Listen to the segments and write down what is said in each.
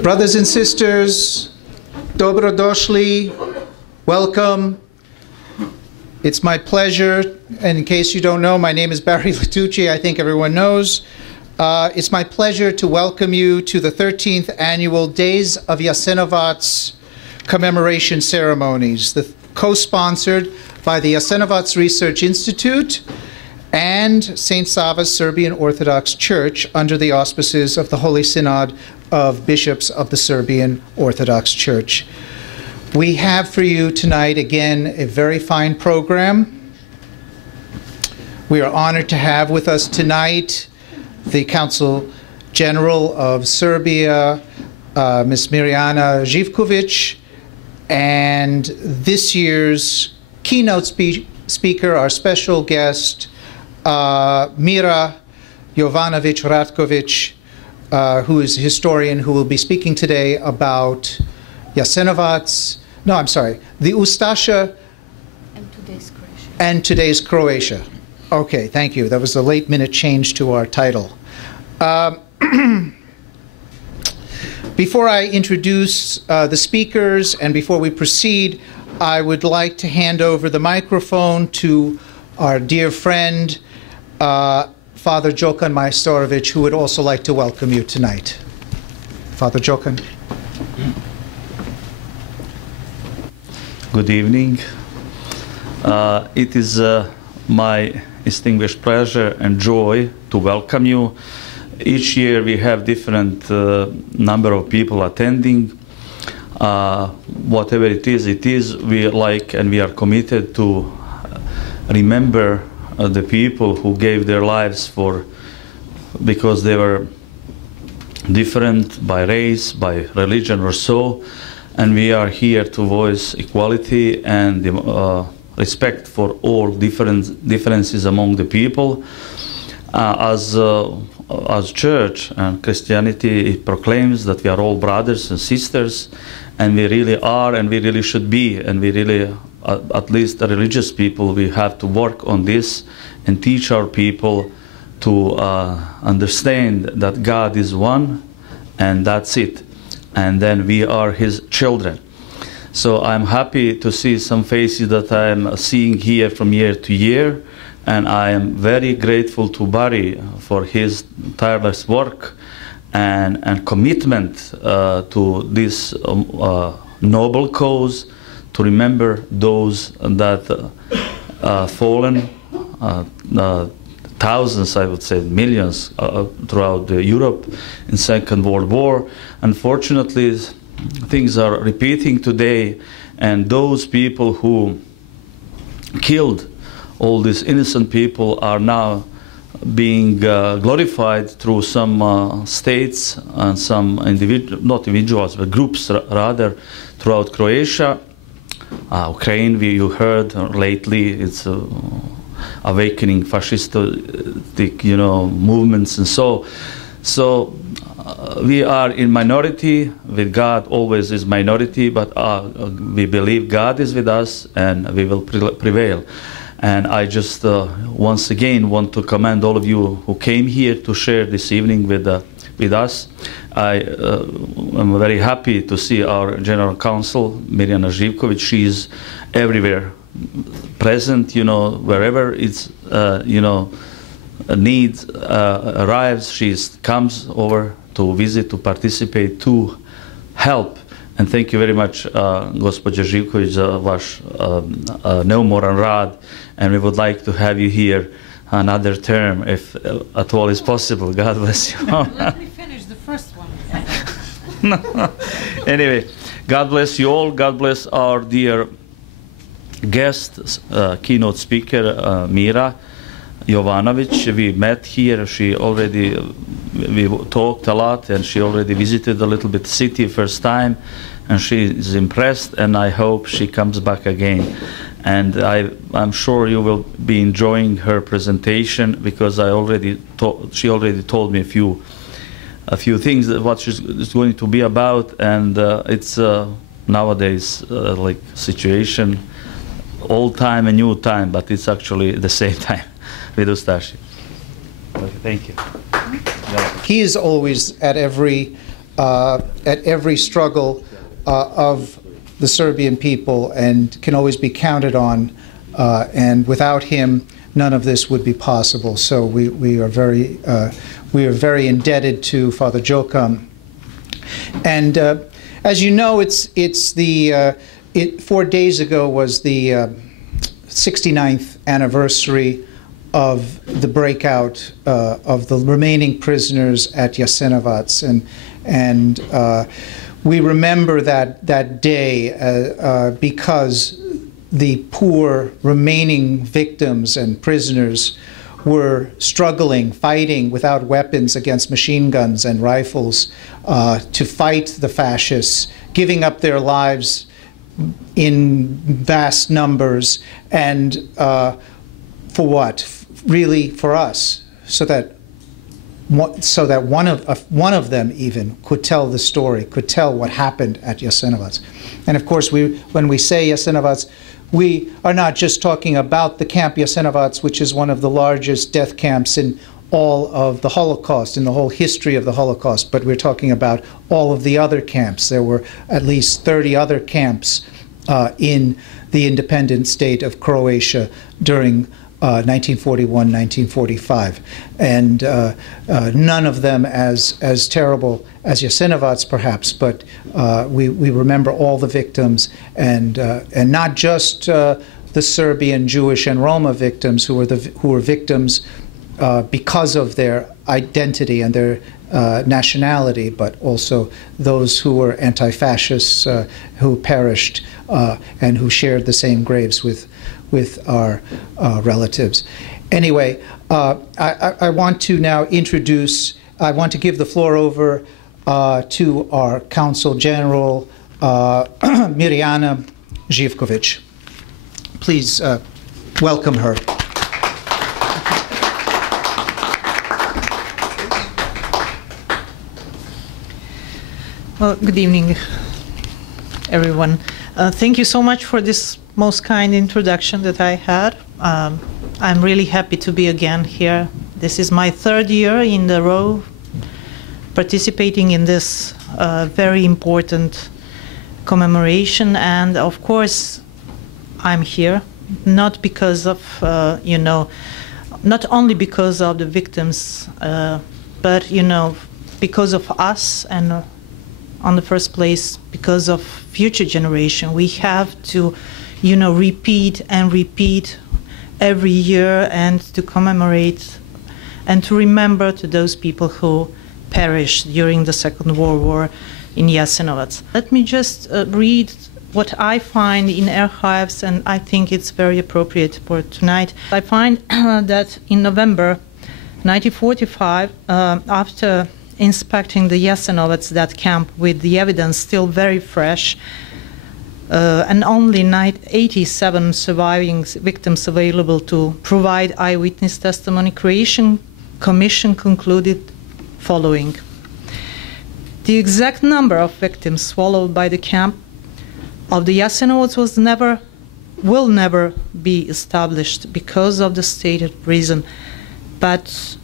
Brothers and sisters, dobrodošli, welcome. It's my pleasure, and in case you don't know, my name is Barry Lituchy, I think everyone knows. It's my pleasure to welcome you to the 13th Annual Days of Jasenovac commemoration ceremonies, co-sponsored by the Jasenovac Research Institute and St. Sava's Serbian Orthodox Church under the auspices of the Holy Synod of Bishops of the Serbian Orthodox Church. We have for you tonight, again, a very fine program. We are honored to have with us tonight the Consul General of Serbia, Ms. Mira Jovanović-Ratković, and this year's keynote speaker, our special guest, Mira Jovanović-Ratković, who is a historian who will be speaking today about Jasenovac, the Ustache and today's Croatia. Okay, thank you. That was a late-minute change to our title. Before I introduce the speakers and before we proceed, I would like to hand over the microphone to our dear friend, Father Djokan Majstorovic, who would also like to welcome you tonight. Father Djokan. Good evening. It is my distinguished pleasure and joy to welcome you. Each year we have different number of people attending. Whatever it is, we like and we are committed to remember the people who gave their lives because they were different by race, by religion or so, and we are here to voice equality and respect for all differences among the people. As church and Christianity, it proclaims that we are all brothers and sisters, and we really are, and we really should be, and we really, at least the religious people, we have to work on this and teach our people to understand that God is one, and that's it. And then we are His children. So I'm happy to see some faces that I'm seeing here from year to year, and I am very grateful to Barry for his tireless work and commitment to this noble cause, to remember those that fallen, thousands, I would say millions, throughout Europe in Second World War. Unfortunately, things are repeating today, and those people who killed all these innocent people are now being glorified through some states and some not individuals, but groups rather, throughout Croatia. Ukraine, you heard lately, it's awakening fascistic, movements and so. So we are in minority. With God, always is minority, but we believe God is with us, and we will prevail. And I just once again want to commend all of you who came here to share this evening with us. I am very happy to see our General Counsel, Mira Jovanović-Ratković. She is everywhere present, wherever it's, a need arrives, she comes over to visit, to participate, to help. And thank you very much, gospođa Živković, za vaš neumoran rad. And we would like to have you here another term, if at all is possible. God bless you. Let me finish the first one. Anyway, God bless you all. God bless our dear guest, keynote speaker, Mira Jovanović. We met here. We talked a lot, and she already visited a little bit the city first time, and she is impressed, and I hope she comes back again. And I'm sure you will be enjoying her presentation, because she already told me a few things that what she's going to be about, and it's nowadays like situation, old time and new time, but it's actually the same time with Ustache. Okay, thank you. He is always at every at every struggle of the Serbian people and can always be counted on. And without him, none of this would be possible. So we are very indebted to Father Djokan. And as you know, 4 days ago was the 69th anniversary of the breakout of the remaining prisoners at Jasenovac, and we remember that day because the poor remaining victims and prisoners were struggling, fighting without weapons against machine guns and rifles to fight the fascists, giving up their lives in vast numbers, and for what? Really for us, so that one of them even could tell the story, could tell what happened at Jasenovac. And of course, when we say Jasenovac, we are not just talking about the camp Jasenovac, which is one of the largest death camps in all of the Holocaust, in the whole history of the Holocaust, but we're talking about all of the other camps. There were at least 30 other camps in the independent state of Croatia during 1941, 1945, and none of them as terrible as Jasenovac, perhaps, but we remember all the victims, and not just the Serbian, Jewish, and Roma victims who were victims because of their identity and their nationality, but also those who were anti-fascists who perished and who shared the same graves with our relatives. Anyway, I want to now I want to give the floor over to our Consul General, Mira Jovanović. Please welcome her. Well, good evening, everyone. Thank you so much for this most kind introduction that I had. I'm really happy to be again here. This is my third year in a row participating in this very important commemoration, and of course I'm here not because of not only because of the victims, but because of us, and on the first place because of future generation. We have to repeat and repeat every year, and to commemorate and to remember to those people who perished during the Second World War in Jasenovac. Let me just read what I find in archives, and I think it's very appropriate for tonight. I find that in November 1945, after inspecting the Jasenovac, that camp, with the evidence still very fresh, and only 87 surviving victims available to provide eyewitness testimony, Croatian Commission concluded following: the exact number of victims swallowed by the camp of the Jasenovac will never be established because of the stated reason, but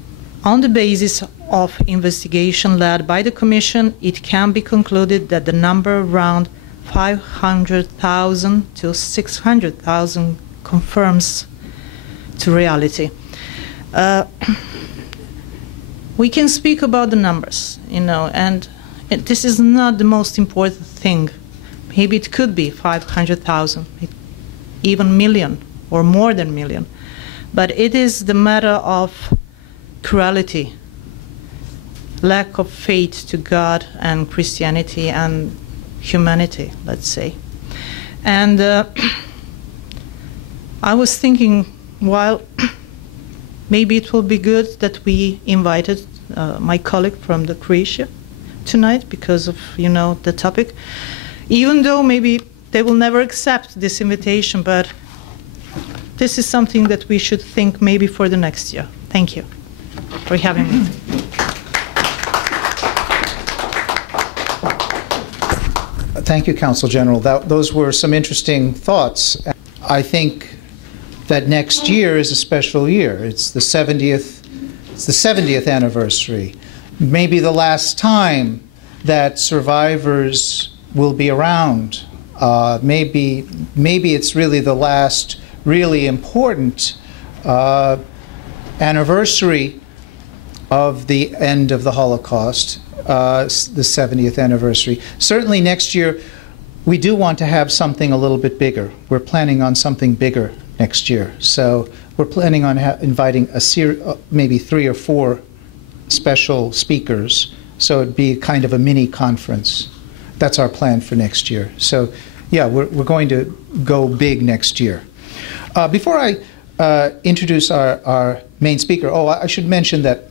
on the basis of investigation led by the Commission, it can be concluded that the number around 500,000 to 600,000 conforms to reality. We can speak about the numbers, and this is not the most important thing. Maybe it could be 500,000, even million, or more than million. But it is the matter of cruelty, lack of faith to God and Christianity and humanity, let's say. And I was thinking, well, maybe it will be good that we invited my colleague from the Croatia tonight because of the topic, even though maybe they will never accept this invitation, but this is something that we should think maybe for the next year. Thank you for having me. Thank you, Consul General. Those were some interesting thoughts. I think that next year is a special year. It's the 70th anniversary. Maybe the last time that survivors will be around. Maybe it's really the last really important anniversary of the end of the Holocaust, the 70th anniversary. Certainly next year, we do want to have something a little bit bigger. We're planning on something bigger next year. So we're planning on inviting maybe 3 or 4 special speakers. So it'd be kind of a mini conference. That's our plan for next year. So yeah, we're going to go big next year. Before I introduce our main speaker, I should mention that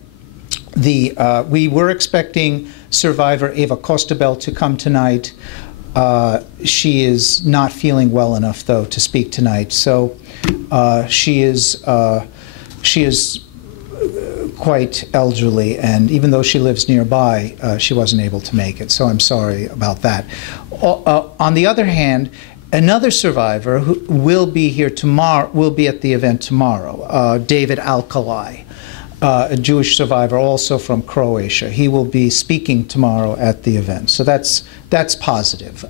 we were expecting survivor Eva Kostabel to come tonight. She is not feeling well enough, though, to speak tonight. So she is quite elderly, and even though she lives nearby, she wasn't able to make it. So I'm sorry about that. On the other hand, another survivor who will be here tomorrow, will be at the event tomorrow, David Alkalai, a Jewish survivor also from Croatia. He will be speaking tomorrow at the event. So that's positive.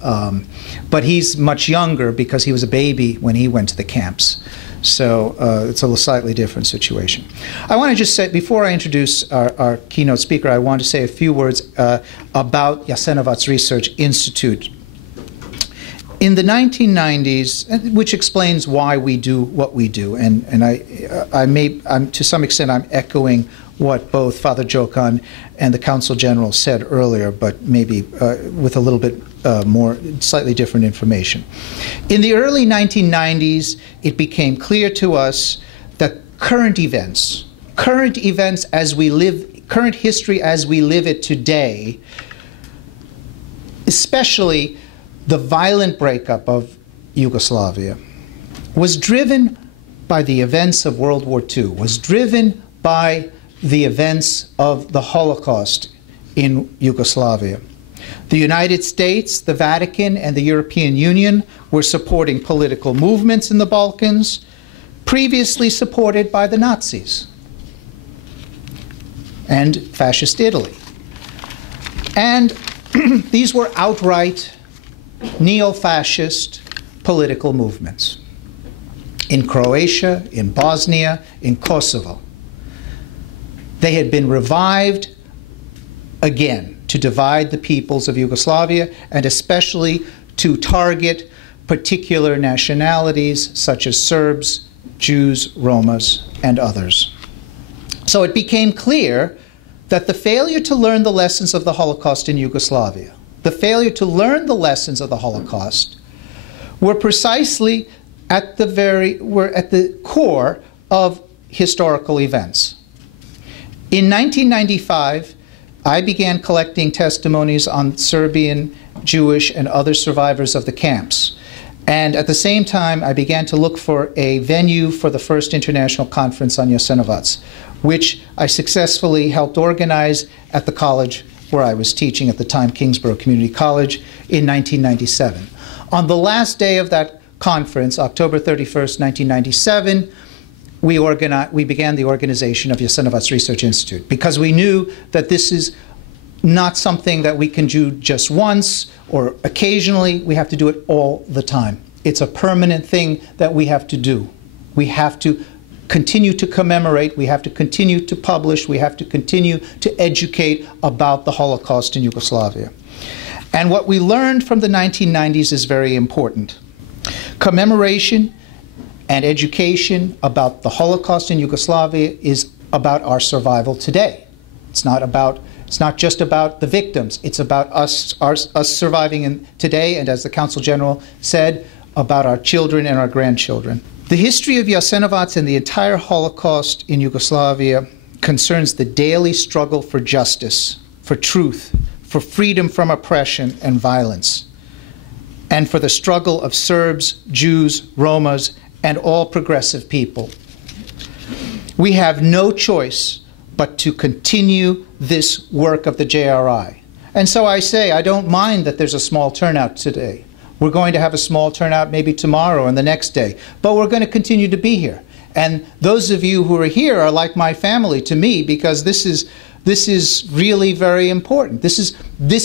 But he's much younger because he was a baby when he went to the camps. So it's a slightly different situation. I want to just say, before I introduce our keynote speaker, I want to say a few words about Jasenovac Research Institute. In the 1990s, which explains why we do what we do, and I'm to some extent I'm echoing what both Father Djokan and the Consul General said earlier, but maybe with a little bit more, slightly different information. In the early 1990s, it became clear to us that current events as we live, current history as we live it today, especially the violent breakup of Yugoslavia, was driven by the events of World War II, was driven by the events of the Holocaust in Yugoslavia. The United States, the Vatican, and the European Union were supporting political movements in the Balkans, previously supported by the Nazis and Fascist Italy. And these were outright neo-fascist political movements in Croatia, in Bosnia, in Kosovo. They had been revived again to divide the peoples of Yugoslavia, and especially to target particular nationalities such as Serbs, Jews, Romas, and others. So it became clear that the failure to learn the lessons of the Holocaust in Yugoslavia, the failure to learn the lessons of the Holocaust, were precisely at the core of historical events. In 1995, I began collecting testimonies on Serbian, Jewish, and other survivors of the camps. And at the same time, I began to look for a venue for the first international conference on Jasenovac, which I successfully helped organize at the college where I was teaching at the time, Kingsborough Community College, in 1997. On the last day of that conference, October 31st, 1997, we began the organization of Jasenovac Research Institute, because we knew that this is not something that we can do just once or occasionally. We have to do it all the time. It's a permanent thing that we have to do. We have to continue to commemorate, we have to continue to publish, we have to continue to educate about the Holocaust in Yugoslavia. And what we learned from the 1990s is very important. Commemoration and education about the Holocaust in Yugoslavia is about our survival today. It's not just about the victims, it's about us surviving today, and as the Consul General said, about our children and our grandchildren. The history of Jasenovac and the entire Holocaust in Yugoslavia concerns the daily struggle for justice, for truth, for freedom from oppression and violence, and for the struggle of Serbs, Jews, Romas, and all progressive people. We have no choice but to continue this work of the JRI. And so I say, I don't mind that there's a small turnout today. We're going to have a small turnout maybe tomorrow and the next day, but we're going to continue to be here. And those of you who are here are like my family to me, because this This is really very important. This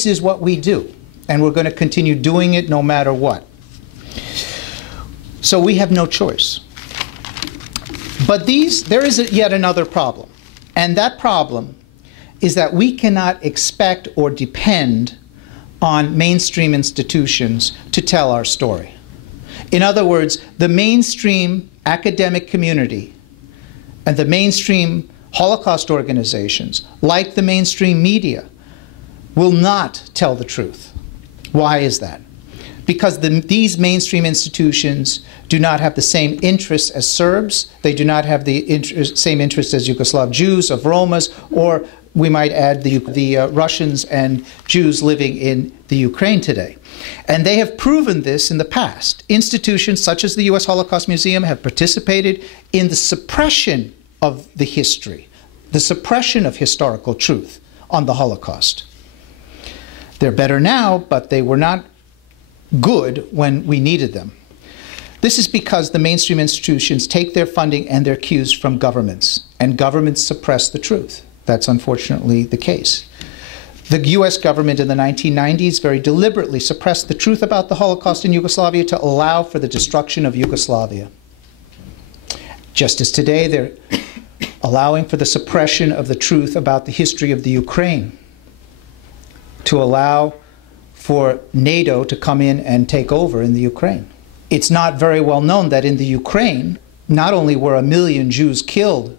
is what we do, and we're going to continue doing it no matter what. So we have no choice. But there is yet another problem, and that problem is that we cannot expect or depend on mainstream institutions to tell our story. In other words, the mainstream academic community and the mainstream Holocaust organizations, like the mainstream media, will not tell the truth. Why is that? Because these mainstream institutions do not have the same interests as Serbs, they do not have the same interests as Yugoslav Jews, of Romas, or we might add the Russians and Jews living in the Ukraine today. And they have proven this in the past. Institutions such as the U.S. Holocaust Museum have participated in the suppression of the history, the suppression of historical truth on the Holocaust. They're better now, but they were not good when we needed them. This is because the mainstream institutions take their funding and their cues from governments, and governments suppress the truth. That's unfortunately the case. The U.S. government in the 1990s very deliberately suppressed the truth about the Holocaust in Yugoslavia to allow for the destruction of Yugoslavia. Just as today they're allowing for the suppression of the truth about the history of the Ukraine, to allow for NATO to come in and take over in the Ukraine. It's not very well known that in the Ukraine, not only were 1 million Jews killed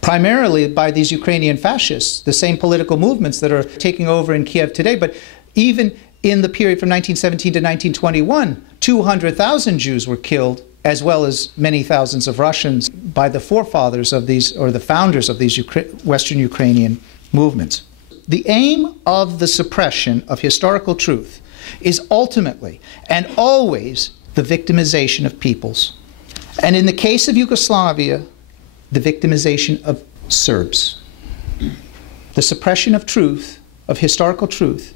primarily by these Ukrainian fascists, the same political movements that are taking over in Kiev today, but even in the period from 1917 to 1921, 200,000 Jews were killed, as well as many thousands of Russians, by the forefathers of these, or the founders of these Western Ukrainian movements. The aim of the suppression of historical truth is ultimately and always the victimization of peoples. And in the case of Yugoslavia, the victimization of Serbs. The suppression of truth, of historical truth,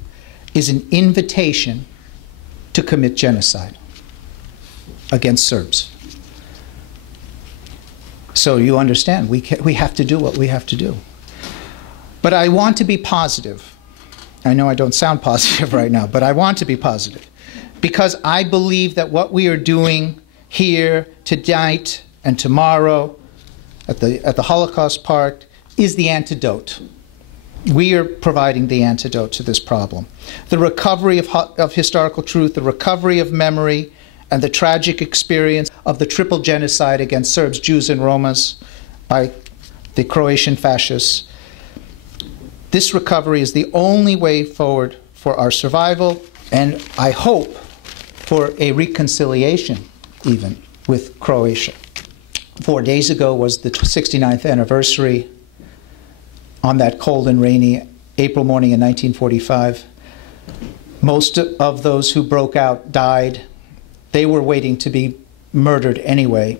is an invitation to commit genocide against Serbs. So you understand, we have to do what we have to do. But I want to be positive. I know I don't sound positive right now, but I want to be positive, because I believe that what we are doing here tonight and tomorrow at the Holocaust Park is the antidote. We are providing the antidote to this problem. The recovery of historical truth, the recovery of memory, and the tragic experience of the triple genocide against Serbs, Jews, and Romas by the Croatian fascists. This recovery is the only way forward for our survival, and I hope for a reconciliation even with Croatia. 4 days ago was the 69th anniversary. On that cold and rainy April morning in 1945, most of those who broke out died. They were waiting to be murdered anyway.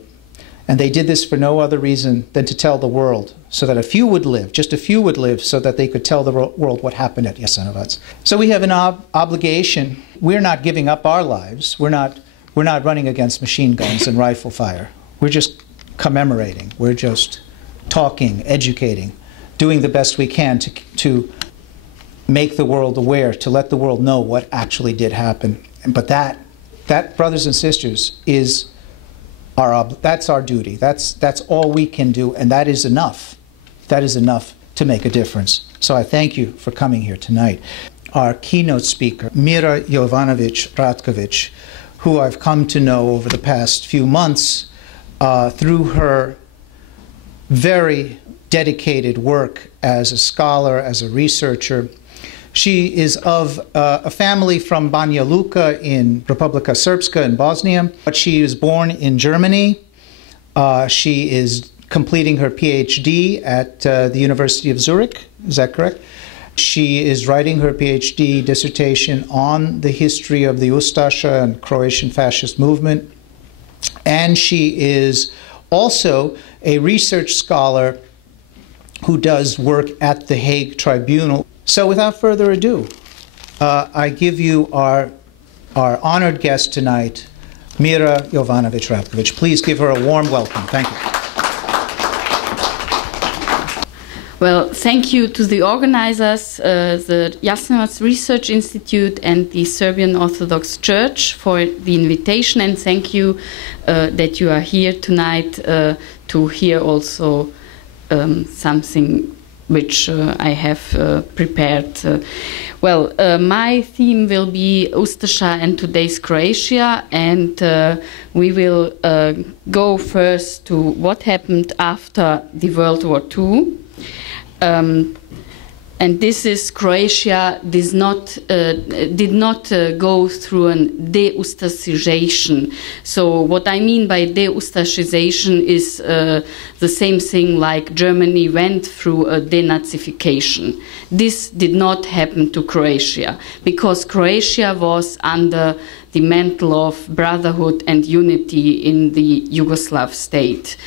And they did this for no other reason than to tell the world, so that a few would live, just a few would live, so that they could tell the world what happened at Jasenovac. So we have an obligation. We're not giving up our lives. We're not running against machine guns and rifle fire. We're just commemorating. We're just talking, educating, doing the best we can to make the world aware, to let the world know what actually did happen. But that, brothers and sisters, is that's our duty. That's all we can do, and that is enough. That is enough to make a difference. So I thank you for coming here tonight. Our keynote speaker, Mira Jovanović-Ratković, who I've come to know over the past few months through her very dedicated work as a scholar, as a researcher. She is of a family from Banja Luka in Republika Srpska in Bosnia, but she was born in Germany. She is completing her PhD at the University of Zurich. Is that correct? She is writing her PhD dissertation on the history of the Ustache and Croatian fascist movement. And she is also a research scholar who does work at the Hague Tribunal. So without further ado, I give you our honored guest tonight, Mira Jovanović-Ratković. Please give her a warm welcome. Thank you. Well, thank you to the organizers, the Jasenovac Research Institute and the Serbian Orthodox Church for the invitation, and thank you that you are here tonight to hear also something which I have prepared. My theme will be Ustache and today's Croatia, and we will go first to what happened after the World War II. And this is Croatia did not go through a de-Ustachization. So what I mean by de-Ustachization is the same thing like Germany went through a denazification. This did not happen to Croatia because Croatia was under the mantle of brotherhood and unity in the Yugoslav state,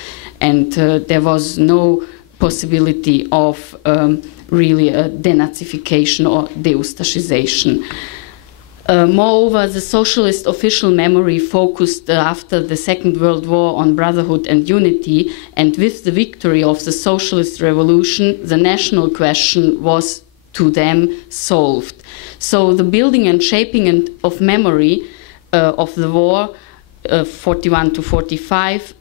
and there was no possibility of really a denazification or de-Ustachization. Moreover, the socialist official memory focused after the Second World War on brotherhood and unity, and with the victory of the socialist revolution, the national question was to them solved. So the building and shaping of memory of the war 41 to 45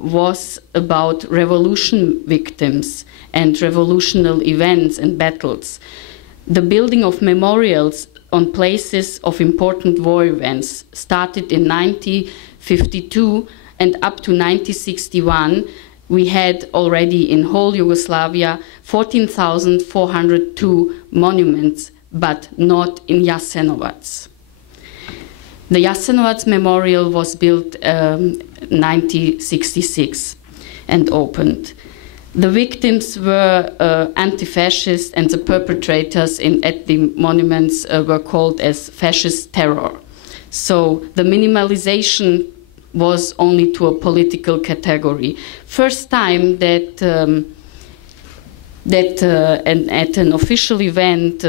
was about revolution victims and revolutionary events and battles. The building of memorials on places of important war events started in 1952, and up to 1961 we had already in whole Yugoslavia 14,402 monuments, but not in Jasenovac. The Jasenovac Memorial was built in 1966 and opened. The victims were anti-fascist, and the perpetrators at the monuments were called as fascist terror. So the minimalization was only to a political category. First time that at an official event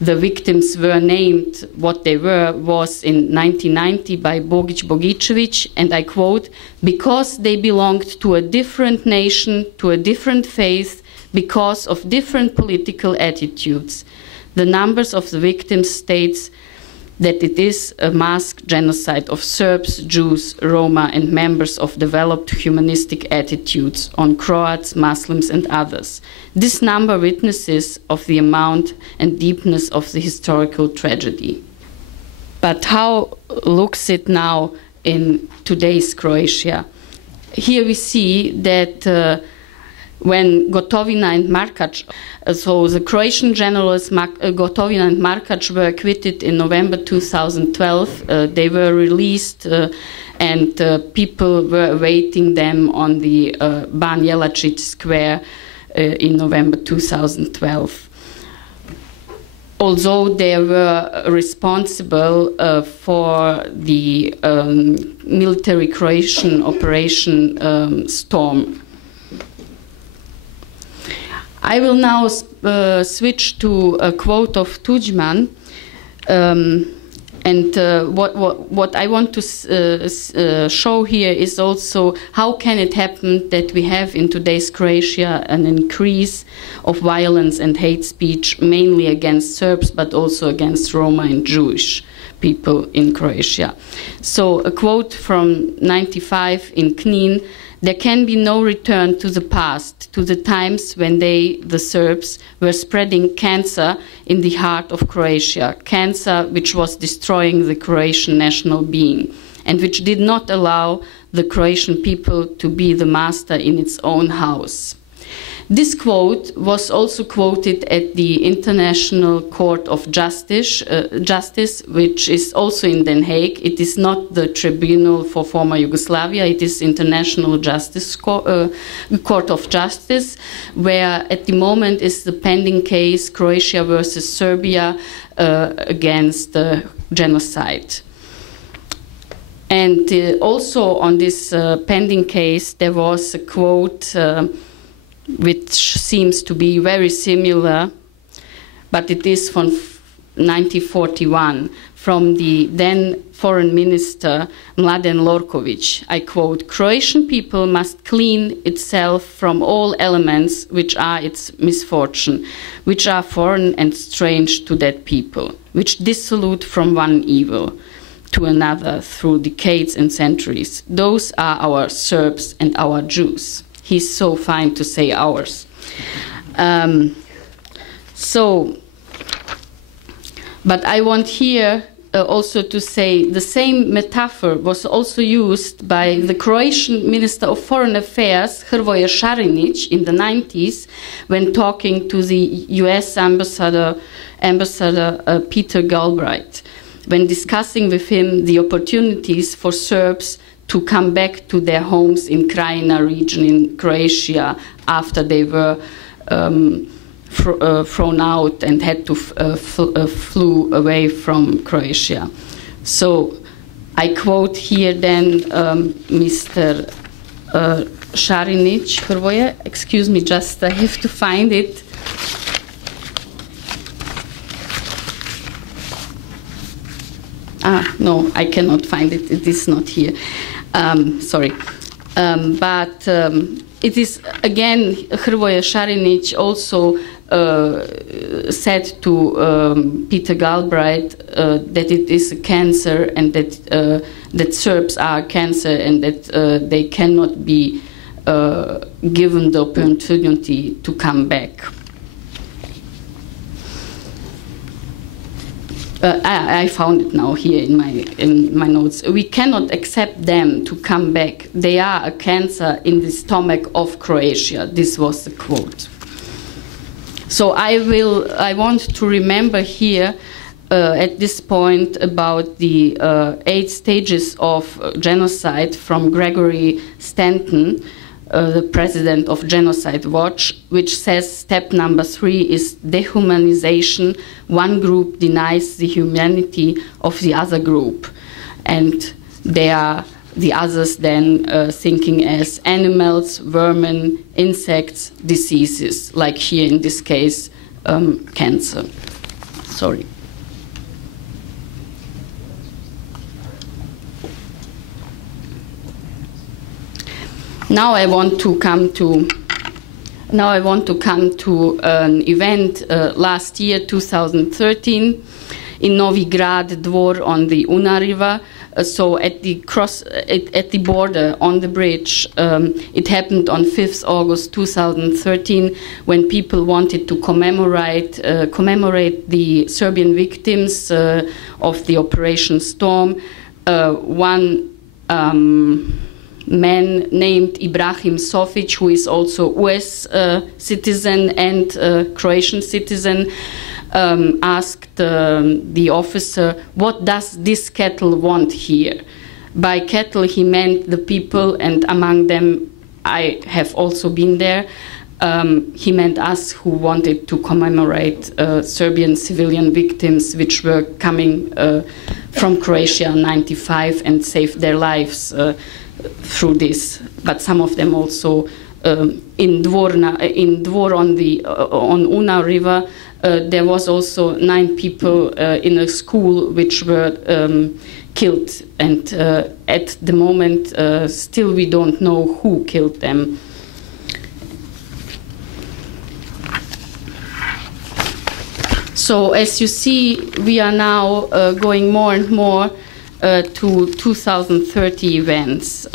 the victims were named what they were was in 1990 by Bogić Bogićević, and I quote, "Because they belonged to a different nation, to a different faith, because of different political attitudes." The numbers of the victims states that it is a mass genocide of Serbs, Jews, Roma, and members of developed humanistic attitudes on Croats, Muslims, and others. This number witnesses of the amount and deepness of the historical tragedy. But how looks it now in today's Croatia? Here we see that when Gotovina and Markac, so the Croatian generals Gotovina and Markac were acquitted in November 2012. They were released and people were awaiting them on the Ban Jelačić Square in November 2012. Although they were responsible for the military Croatian Operation Storm. I will now switch to a quote of Tudjman, and what I want to show here is also how can it happen that we have in today's Croatia an increase of violence and hate speech, mainly against Serbs, but also against Roma and Jewish people in Croatia. So a quote from 95 in Knin: "There can be no return to the past, to the times when they, the Serbs, were spreading cancer in the heart of Croatia, cancer which was destroying the Croatian national being, and which did not allow the Croatian people to be the master in its own house." This quote was also quoted at the International Court of Justice, which is also in Den Haag. It is not the Tribunal for former Yugoslavia, it is International Court of Justice, where at the moment is the pending case Croatia versus Serbia against genocide. And also on this pending case, there was a quote which seems to be very similar, but it is 1941 from the then foreign minister Mladen Lorković. I quote, "Croatian people must clean itself from all elements which are its misfortune, which are foreign and strange to that people, which dissolute from one evil to another through decades and centuries. Those are our Serbs and our Jews." He's so fine to say ours. But I want here also to say the same metaphor was also used by the Croatian Minister of Foreign Affairs, Hrvoje Šarinić, in the 90s, when talking to the US Ambassador Peter Galbraith, when discussing with him the opportunities for Serbs to come back to their homes in Krajina region in Croatia after they were thrown out and had to flew away from Croatia. So I quote here then Mr. Šarinić, Hrvoje, excuse me, just I have to find it. No, I cannot find it. It is not here. Sorry. But it is, again, Hrvoje Šarinić also said to Peter Galbraith that it is a cancer and that Serbs are a cancer and that they cannot be given the opportunity to come back. I found it now here in my notes. "We cannot accept them to come back. They are a cancer in the stomach of Croatia." This was the quote. So I want to remember here at this point about the 8 stages of genocide from Gregory Stanton, the president of Genocide Watch, which says step number 3 is dehumanization. One group denies the humanity of the other group, and they are the others then thinking as animals, vermin, insects, diseases, like here in this case, cancer. Sorry. Now I want to come to an event last year, 2013, in Novi Grad Dvor on the Una River. So at the border on the bridge, it happened on 5th August 2013 when people wanted to commemorate the Serbian victims of the Operation Storm. One man named Ibrahim Sofic, who is also US citizen and Croatian citizen, asked the officer, "What does this cattle want here?" By cattle he meant the people, and among them I have also been there. He meant us who wanted to commemorate Serbian civilian victims which were coming from Croatia in '95 and saved their lives through this. But some of them also in Dvor on Una River. There was also 9 people in a school which were killed, and at the moment still we don't know who killed them. So as you see, we are now going more and more to 2030 events.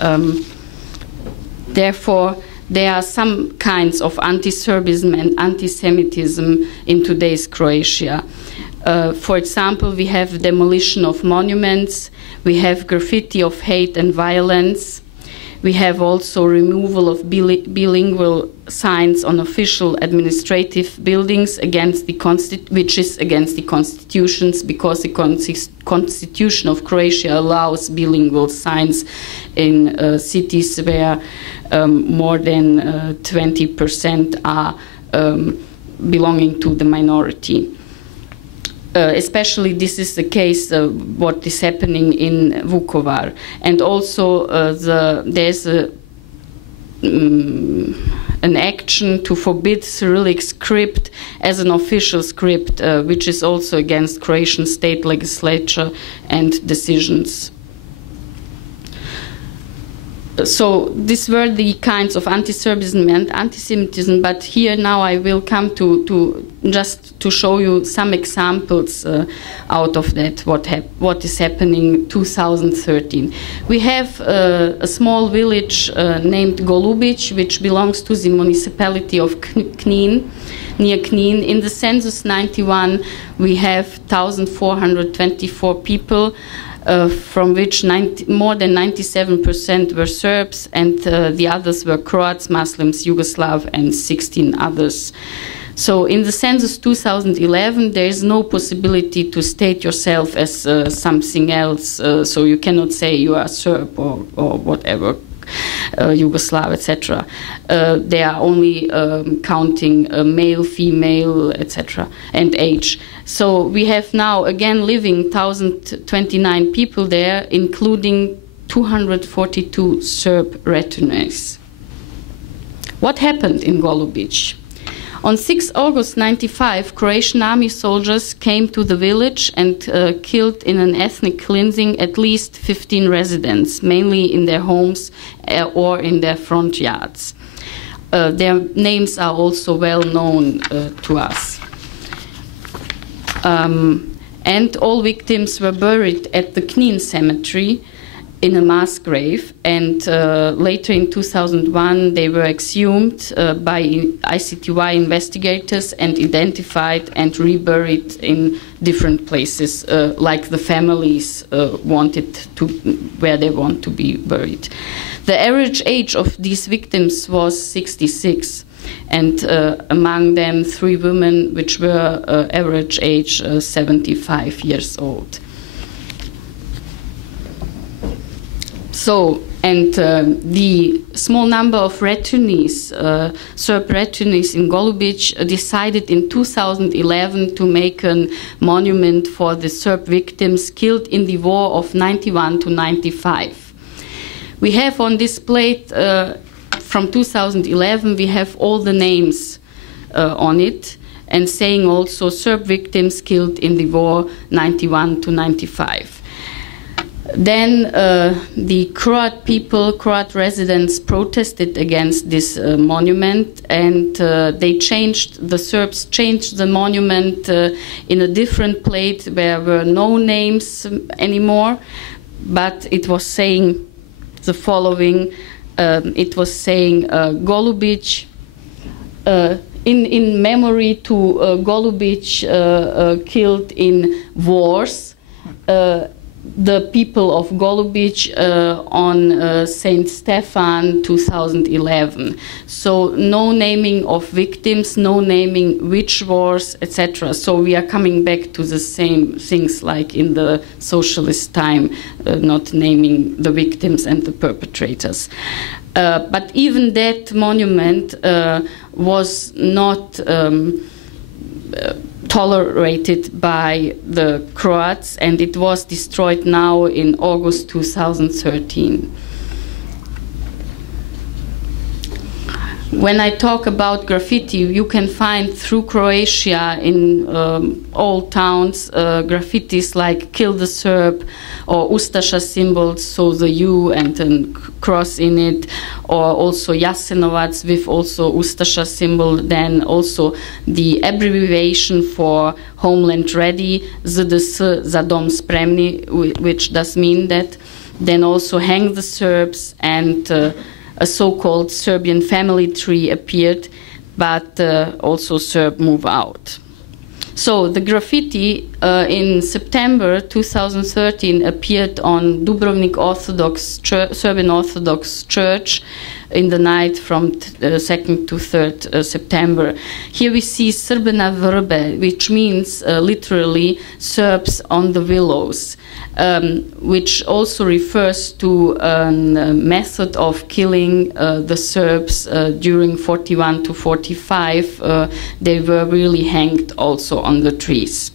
Therefore, there are some kinds of anti-Serbism and anti-Semitism in today's Croatia. For example, we have demolition of monuments, we have graffiti of hate and violence, we have also removal of bilingual signs on official administrative buildings which is against the constitutions, because the constitution of Croatia allows bilingual signs in cities where more than 20% are belonging to the minority. Especially this is the case what is happening in Vukovar. And also there's a an action to forbid Cyrillic script as an official script, which is also against Croatian state legislature and decisions. So these were the kinds of anti-Serbism and anti-Semitism, but here now I will come to just to show you some examples out of that, what is happening in 2013. We have a small village named Golubić, which belongs to the municipality of Knin, near Knin. In the census 91, we have 1,424 people, from which more than 97% were Serbs, and the others were Croats, Muslims, Yugoslav, and 16 others. So in the census 2011, there is no possibility to state yourself as something else, so you cannot say you are Serb or whatever, Yugoslav, etc. They are only counting male, female, etc., and age. So we have now again living 1,029 people there, including 242 Serb returnees. What happened in Golubić? On 6 August 1995, Croatian army soldiers came to the village and killed in an ethnic cleansing at least 15 residents, mainly in their homes or in their front yards. Their names are also well known to us. And all victims were buried at the Knin cemetery in a mass grave, and later in 2001 they were exhumed by ICTY investigators and identified and reburied in different places, like the families wanted to, where they want to be buried. The average age of these victims was 66, and among them 3 women which were average age 75 years old. So, and the small number of returnees, Serb returnees in Golubić, decided in 2011 to make a monument for the Serb victims killed in the war of 91 to 95. We have on this plate from 2011, we have all the names on it, and saying also Serb victims killed in the war 91 to 95. Then the Croat people, Croat residents protested against this monument, and the Serbs changed the monument in a different plate where there were no names anymore, but it was saying the following. It was saying Golubić, in memory to Golubić killed in wars, the people of Golubić on St. Stefan 2011. So no naming of victims, no naming which wars, etc. So we are coming back to the same things like in the socialist time, not naming the victims and the perpetrators. But even that monument was not tolerated by the Croats, and it was destroyed now in August 2013. When I talk about graffiti, you can find through Croatia in all towns graffitis like "Kill the Serb" or Ustache symbols, so the U and a cross in it, or also Jasenovac with also Ustache symbol, then also the abbreviation for Homeland Ready, ZDS, Za dom spremni, which does mean that. Then also Hang the Serbs, and a so-called Serbian family tree appeared, but also Serb Move Out. So the graffiti in September 2013 appeared on Dubrovnik Orthodox Serbian Orthodox Church in the night from 2nd to 3rd September. Here we see Srbe na vrbe, which means literally Serbs on the willows. Which also refers to a method of killing the Serbs during 41 to 45. They were really hanged also on the trees.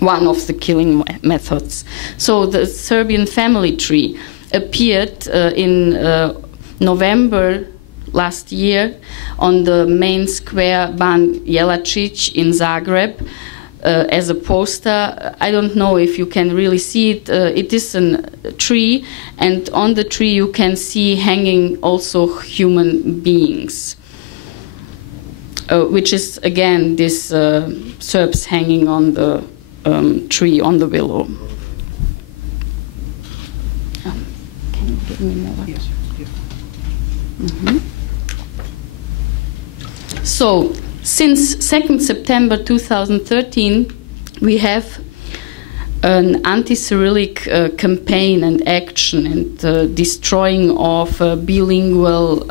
One of the killing methods. So the Serbian family tree appeared in November last year on the main square Ban Jelačić in Zagreb as a poster. I don't know if you can really see it. It is a tree, and on the tree you can see hanging also human beings, which is again this Serbs hanging on the tree, on the willow. Can you give me more? Yes. Mm-hmm. So, since 2nd September 2013, we have an anti-Cyrillic campaign and action and destroying of bilingual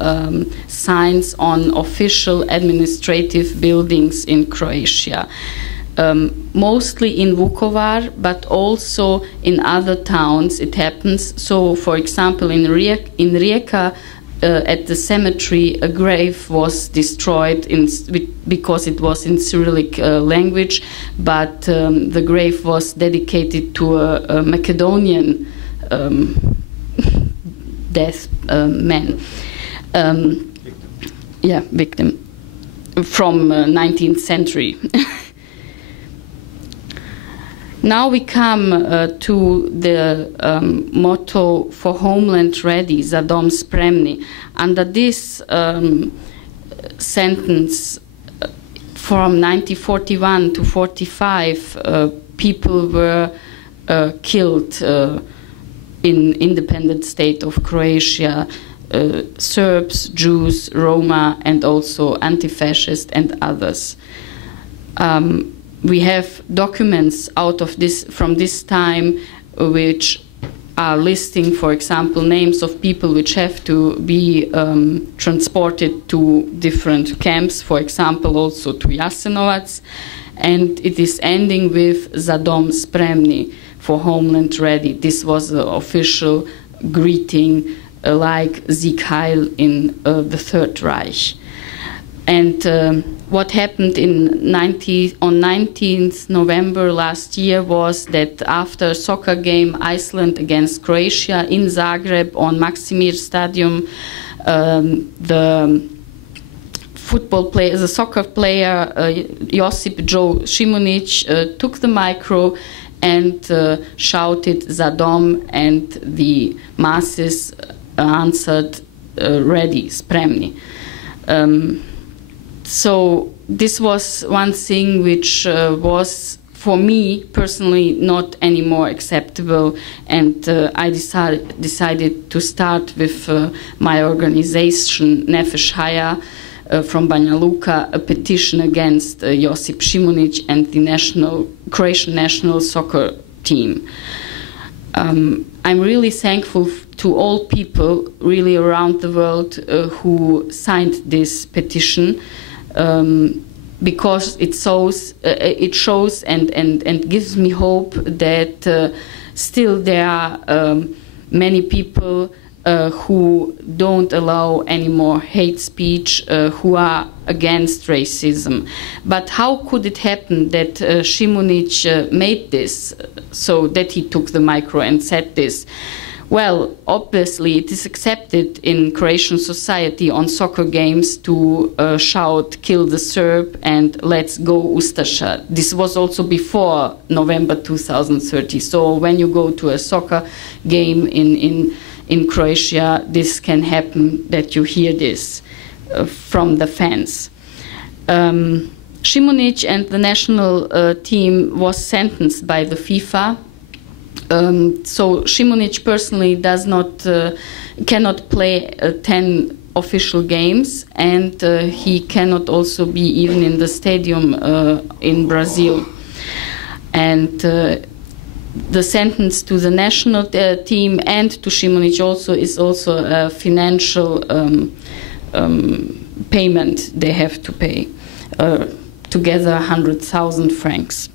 signs on official administrative buildings in Croatia. Mostly in Vukovar, but also in other towns it happens. So, for example, in Rijeka, at the cemetery, a grave was destroyed because it was in Cyrillic language, but the grave was dedicated to a Macedonian death man. Victim from 19th century. Now we come to the motto for Homeland Ready, Za dom spremni. Under this sentence, from 1941 to 45, people were killed in independent state of Croatia. Serbs, Jews, Roma, and also anti-fascist and others. We have documents out of this from this time, which are listing, for example, names of people which have to be transported to different camps, for example, also to Jasenovac, and it is ending with Za dom spremni, for Homeland Ready. This was the official greeting, like Sieg Heil in the Third Reich. And what happened on 19th November last year was that after a soccer game, Iceland against Croatia in Zagreb on Maksimir Stadium, the soccer player Josip Joe Šimunić took the micro and shouted Za dom, and the masses answered ready, spremni. So this was one thing which was, for me personally, not anymore acceptable, and I decided to start with my organization Nefesh Haya from Banja Luka, a petition against Josip Šimunić and the Croatian national soccer team. I'm really thankful to all people really around the world who signed this petition. Because it shows and gives me hope that still there are many people who don't allow any more hate speech, who are against racism. But how could it happen that Šimunić made this, so that he took the micro and said this? Well, obviously it is accepted in Croatian society on soccer games to shout "Kill the Serb" and "Let's go Ustache." This was also before November 2030. So when you go to a soccer game in Croatia, this can happen, that you hear this from the fans. Šimunić and the national team was sentenced by the FIFA. So Šimunić personally cannot play 10 official games, and he cannot also be even in the stadium in Brazil. And the sentence to the national team and to Šimunić also is also a financial payment they have to pay, together 100,000 francs.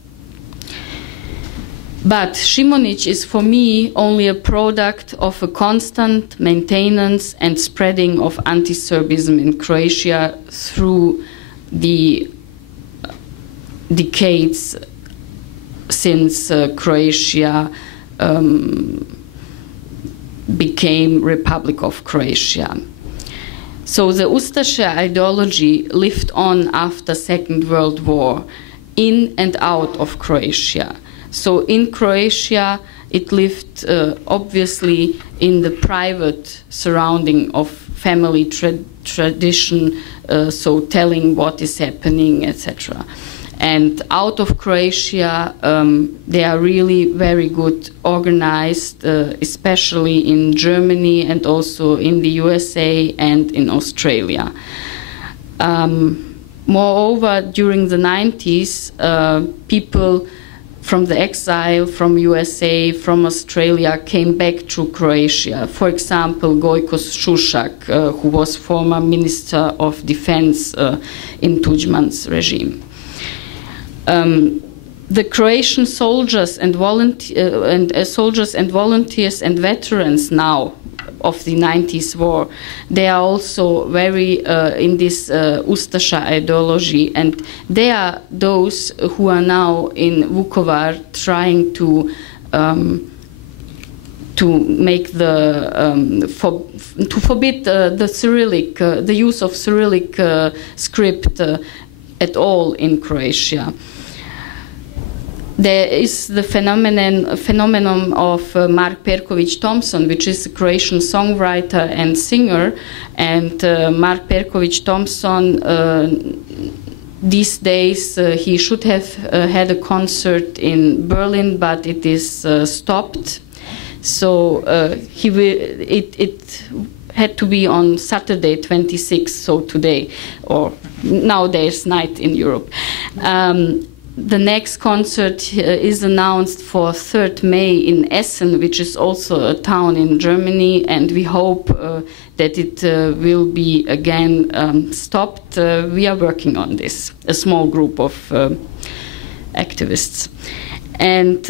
But Šimunić is for me only a product of a constant maintenance and spreading of anti-Serbism in Croatia through the decades since Croatia became Republic of Croatia. So the Ustache ideology lived on after Second World War, in and out of Croatia. So in Croatia, it lived obviously in the private surrounding of family tradition, so telling what is happening, etc. And out of Croatia, they are really very good organized, especially in Germany and also in the USA and in Australia. Moreover, during the 90s, people from the exile, from USA, from Australia, came back to Croatia. For example, Gojko Šušak, who was former Minister of Defense in Tudjman's regime. The Croatian soldiers and volunteers and veterans now of the 90s war, they are also very in this Ustaša ideology, and they are those who are now in Vukovar trying to make the to forbid the Cyrillic, the use of Cyrillic script at all in Croatia. There is the phenomenon of Mark Perković-Thompson, which is a Croatian songwriter and singer. And Mark Perković-Thompson, these days, he should have had a concert in Berlin, but it is stopped. So it had to be on Saturday, 26th, so today, or nowadays night in Europe. The next concert is announced for 3rd May in Essen, which is also a town in Germany, and we hope that it will be again stopped. We are working on this, a small group of activists. And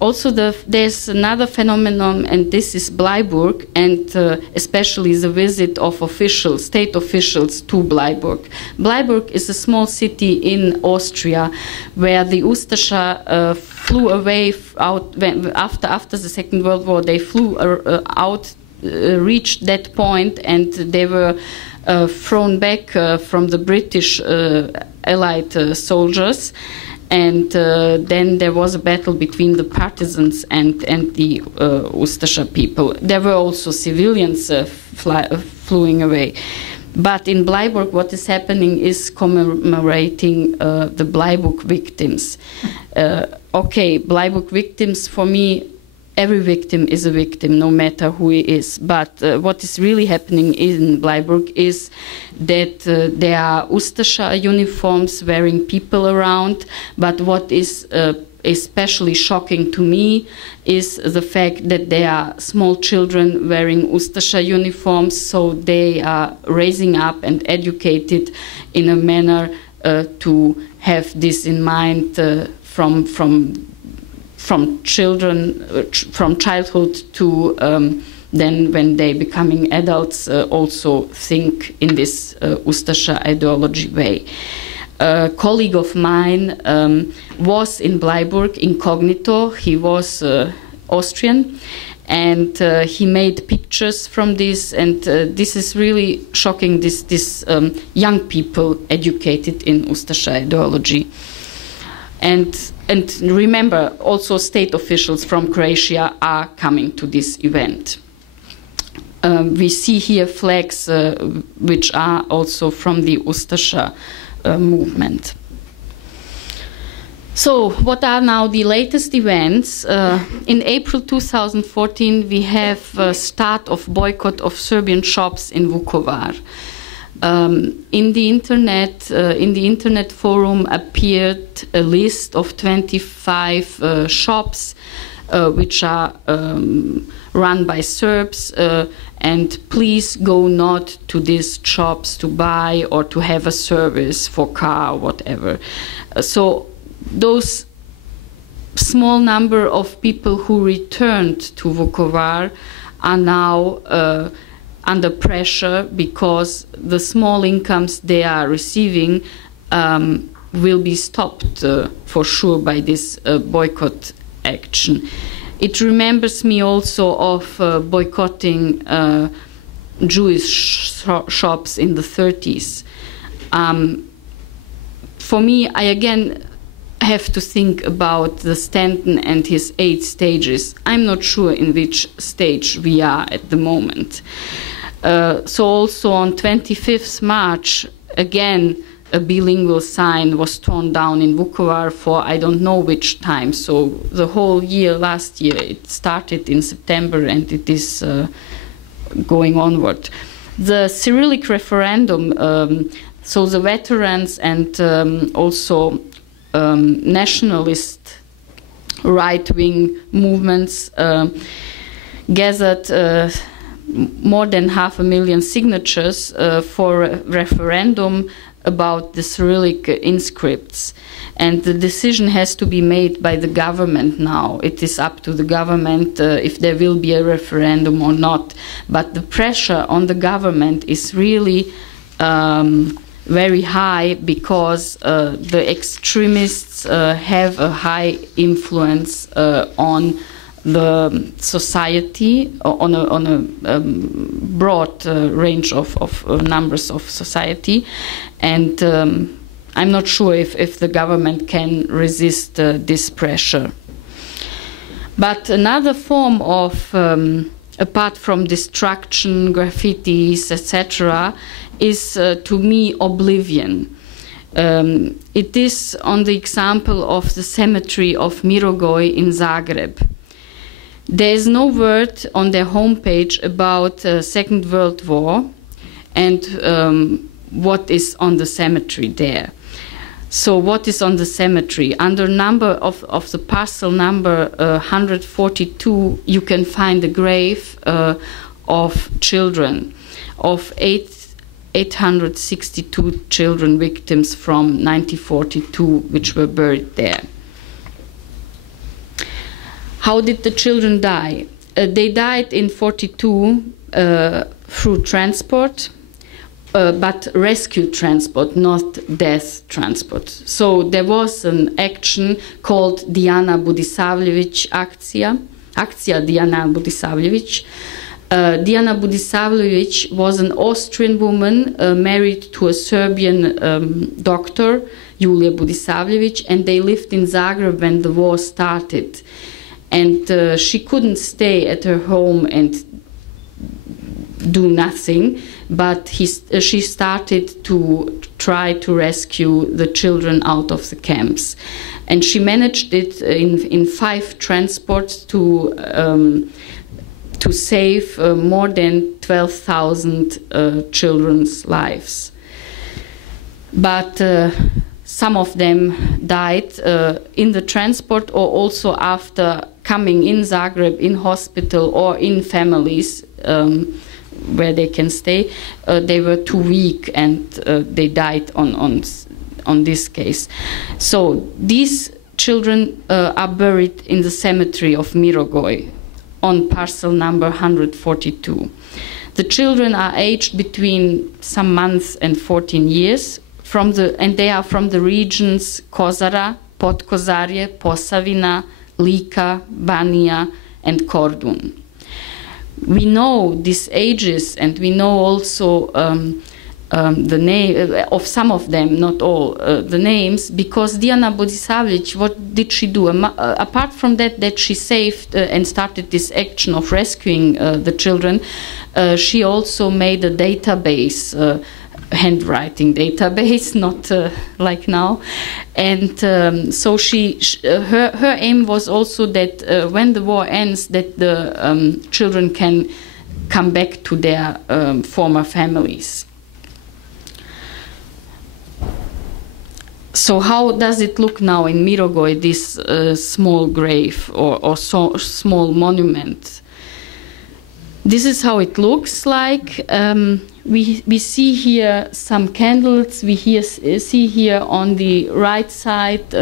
also there's another phenomenon, and this is Bleiburg, and especially the visit of officials, state officials to Bleiburg. Bleiburg is a small city in Austria where the Ustaša flew away after the Second World War. They flew out, reached that point, and they were thrown back from the British Allied soldiers. And then there was a battle between the partisans and the Ustaša people. There were also civilians flying away. But in Bleiburg, what is happening is commemorating the Bleiburg victims. Okay, Bleiburg victims, for me, every victim is a victim, no matter who he is. But what is really happening in Bleiburg is that there are Ustaša uniforms wearing people around. But what is especially shocking to me is the fact that there are small children wearing Ustaša uniforms, so they are raising up and educated in a manner to have this in mind from childhood to then when they becoming adults also think in this Ustaša ideology way. A colleague of mine was in Bleiburg incognito. He was Austrian, and he made pictures from this, and this is really shocking, this young people educated in Ustaša ideology. And remember, also state officials from Croatia are coming to this event. We see here flags which are also from the Ustaša movement. So, what are now the latest events? In April 2014, we have a start of boycott of Serbian shops in Vukovar. In the internet forum appeared a list of 25 shops which are run by Serbs, and please go not to these shops to buy or to have a service for car or whatever. So those small number of people who returned to Vukovar are now under pressure because the small incomes they are receiving will be stopped for sure by this boycott action. It remembers me also of boycotting Jewish shops in the 30s. For me, I again have to think about the Stanton and his 8 stages. I'm not sure in which stage we are at the moment. So also on 25th March, again, a bilingual sign was torn down in Vukovar for I don't know which time. So the whole year, last year, it started in September and it is going onward. The Cyrillic referendum, so the veterans and also nationalist right-wing movements gathered more than 500,000 signatures for a referendum about the Cyrillic inscripts. And the decision has to be made by the government now. It is up to the government if there will be a referendum or not. But the pressure on the government is really very high because the extremists have a high influence on the society, on a broad range of numbers of society. And I'm not sure if the government can resist this pressure. But another form of, apart from destruction, graffitis, etc., is to me oblivion. It is on the example of the cemetery of Mirogoj in Zagreb. There is no word on their homepage about Second World War and what is on the cemetery there. So what is on the cemetery? Under number of the parcel number 142, you can find the grave of children, of 862 children victims from 1942, which were buried there. How did the children die? They died in 1942 through transport, but rescue transport, not death transport. So there was an action called Dijana Budisavljević Akcija, Akcija Dijana Budisavljević. Dijana Budisavljević was an Austrian woman married to a Serbian doctor, Julia Budisavljević, and they lived in Zagreb when the war started. And she couldn't stay at her home and do nothing, but she started to try to rescue the children out of the camps. And she managed it in 5 transports to save more than 12,000 children's lives. But some of them died in the transport or also after coming in Zagreb, in hospital or in families where they can stay. They were too weak and they died on this case. So these children are buried in the cemetery of Mirogoj on parcel number 142. The children are aged between some months and 14 years, and they are from the regions Kozara, Podkozarje, Posavina, Lika, Banija, and Kordun. We know these ages, and we know also the name of some of them, not all the names, because Dijana Budisavljević, what did she do? Apart from that she saved and started this action of rescuing the children, she also made a database, handwriting database, not like now. And so her aim was also that when the war ends, that the children can come back to their former families. So how does it look now in Mirogoj, this small grave or small monument? This is how it looks like. We see here some candles. We see here on the right side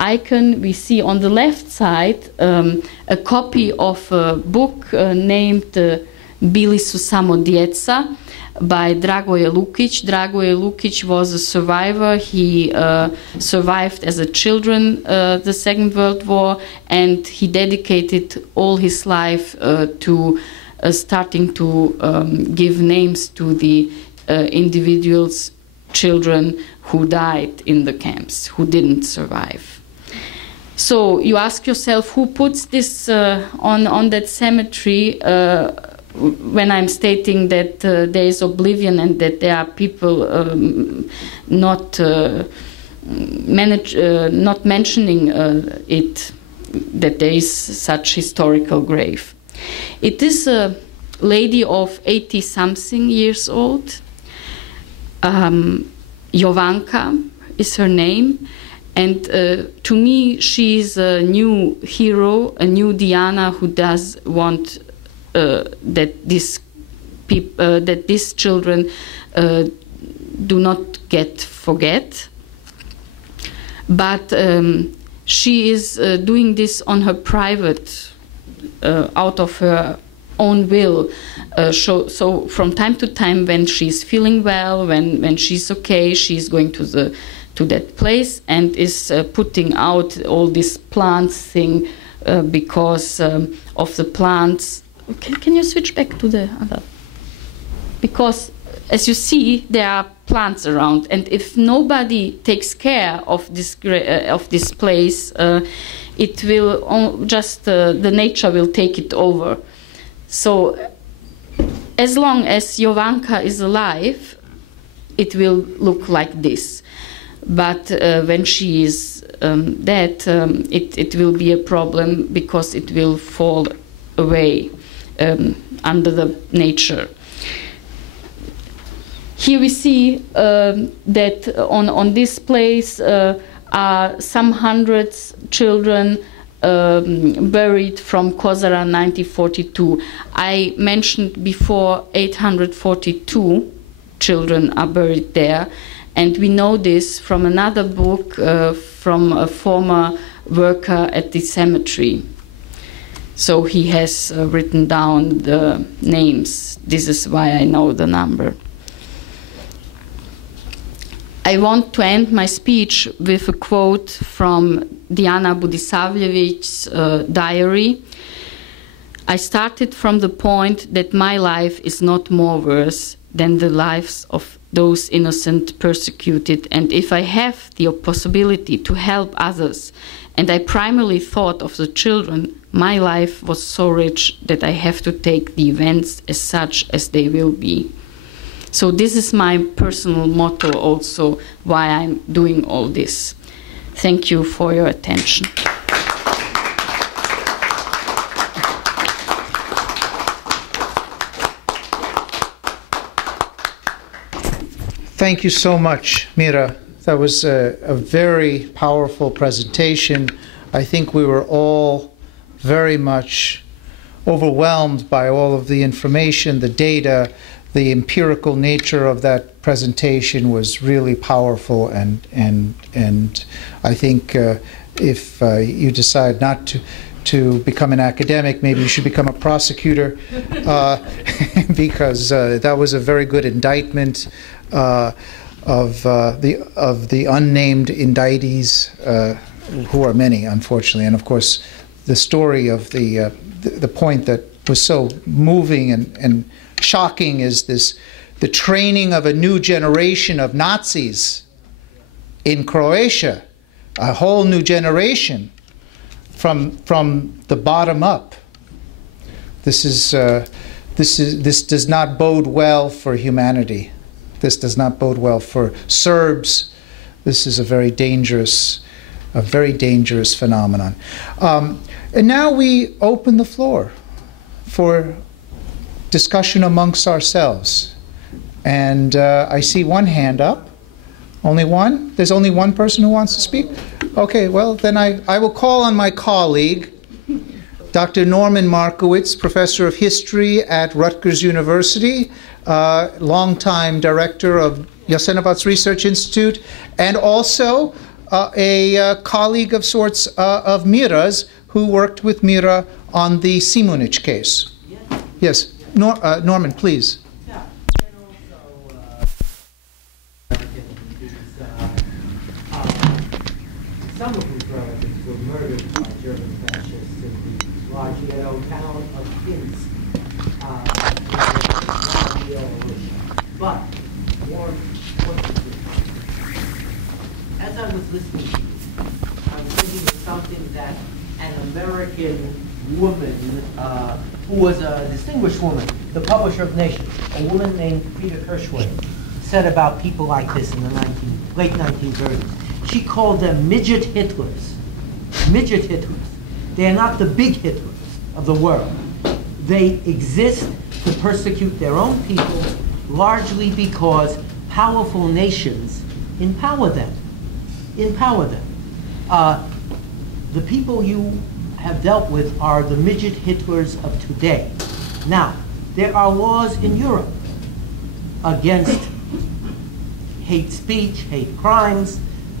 icon. We see on the left side a copy of a book named Bili su samo djeca by Dragoje Lukić. Dragoje Lukić was a survivor. He survived as a children the Second World War, and he dedicated all his life to starting to give names to the individuals, children who died in the camps, who didn't survive. So you ask yourself, who puts this on that cemetery when I'm stating that there is oblivion and that there are people not mentioning it, that there is such historical grave. It is a lady of 80-something years old. Jovanka is her name. And to me, she is a new hero, a new Diana who does want that these children do not forget. But she is doing this on her private, out of her own will. So from time to time, when she's feeling well, when she's okay, she's going to that place and is putting out all these plants thing because of the plants. Can you switch back to the other? Because as you see, there are plants around, and if nobody takes care of this place, it will just the nature will take it over. So as long as Jovanka is alive, it will look like this. But when she is dead, it will be a problem because it will fall away under the nature. Here we see that on this place are some hundreds children buried from Kozara 1942. I mentioned before 842 children are buried there. And we know this from another book from a former worker at the cemetery. So he has written down the names. This is why I know the number. I want to end my speech with a quote from Diana Budisavljević's diary. I started from the point that my life is not more worse than the lives of those innocent persecuted, and if I have the possibility to help others, and I primarily thought of the children, my life was so rich that I have to take the events as such as they will be. So this is my personal motto also, why I'm doing all this. Thank you for your attention. Thank you so much, Mira. That was a very powerful presentation. I think we were all very much overwhelmed by all of the information, the data, the empirical nature of that presentation was really powerful, and I think if you decide not to become an academic, maybe you should become a prosecutor, because that was a very good indictment of the unnamed indictees, who are many, unfortunately. And of course, the story of the point that was so moving and shocking is the training of a new generation of Nazis in Croatia, a whole new generation from the bottom up. This does not bode well for humanity. This does not bode well for Serbs. This is a very dangerous phenomenon. And now we open the floor for discussion amongst ourselves. And I see one hand up. Only one? There's only one person who wants to speak? Okay, well, then I will call on my colleague, Dr. Norman Markowitz, professor of history at Rutgers University, longtime director of Jasenovac Research Institute, and also a colleague of sorts of Mira's, who worked with Mira on the Simunic case. Yes, Norman, please. Yeah, and also some of his relatives were murdered by German fascists in the large ghetto town of Pinsk But more importantly, as I was listening to you, I was thinking of something that an American woman who was a distinguished woman, the publisher of Nation, a woman named Frida Kirchway, said about people like this in the late 1930s. She called them midget Hitlers. Midget Hitlers. They are not the big Hitlers of the world. They exist to persecute their own people, largely because powerful nations empower them. Empower them. The people you have dealt with are the midget Hitlers of today. Now, there are laws in Europe against hate speech, hate crimes,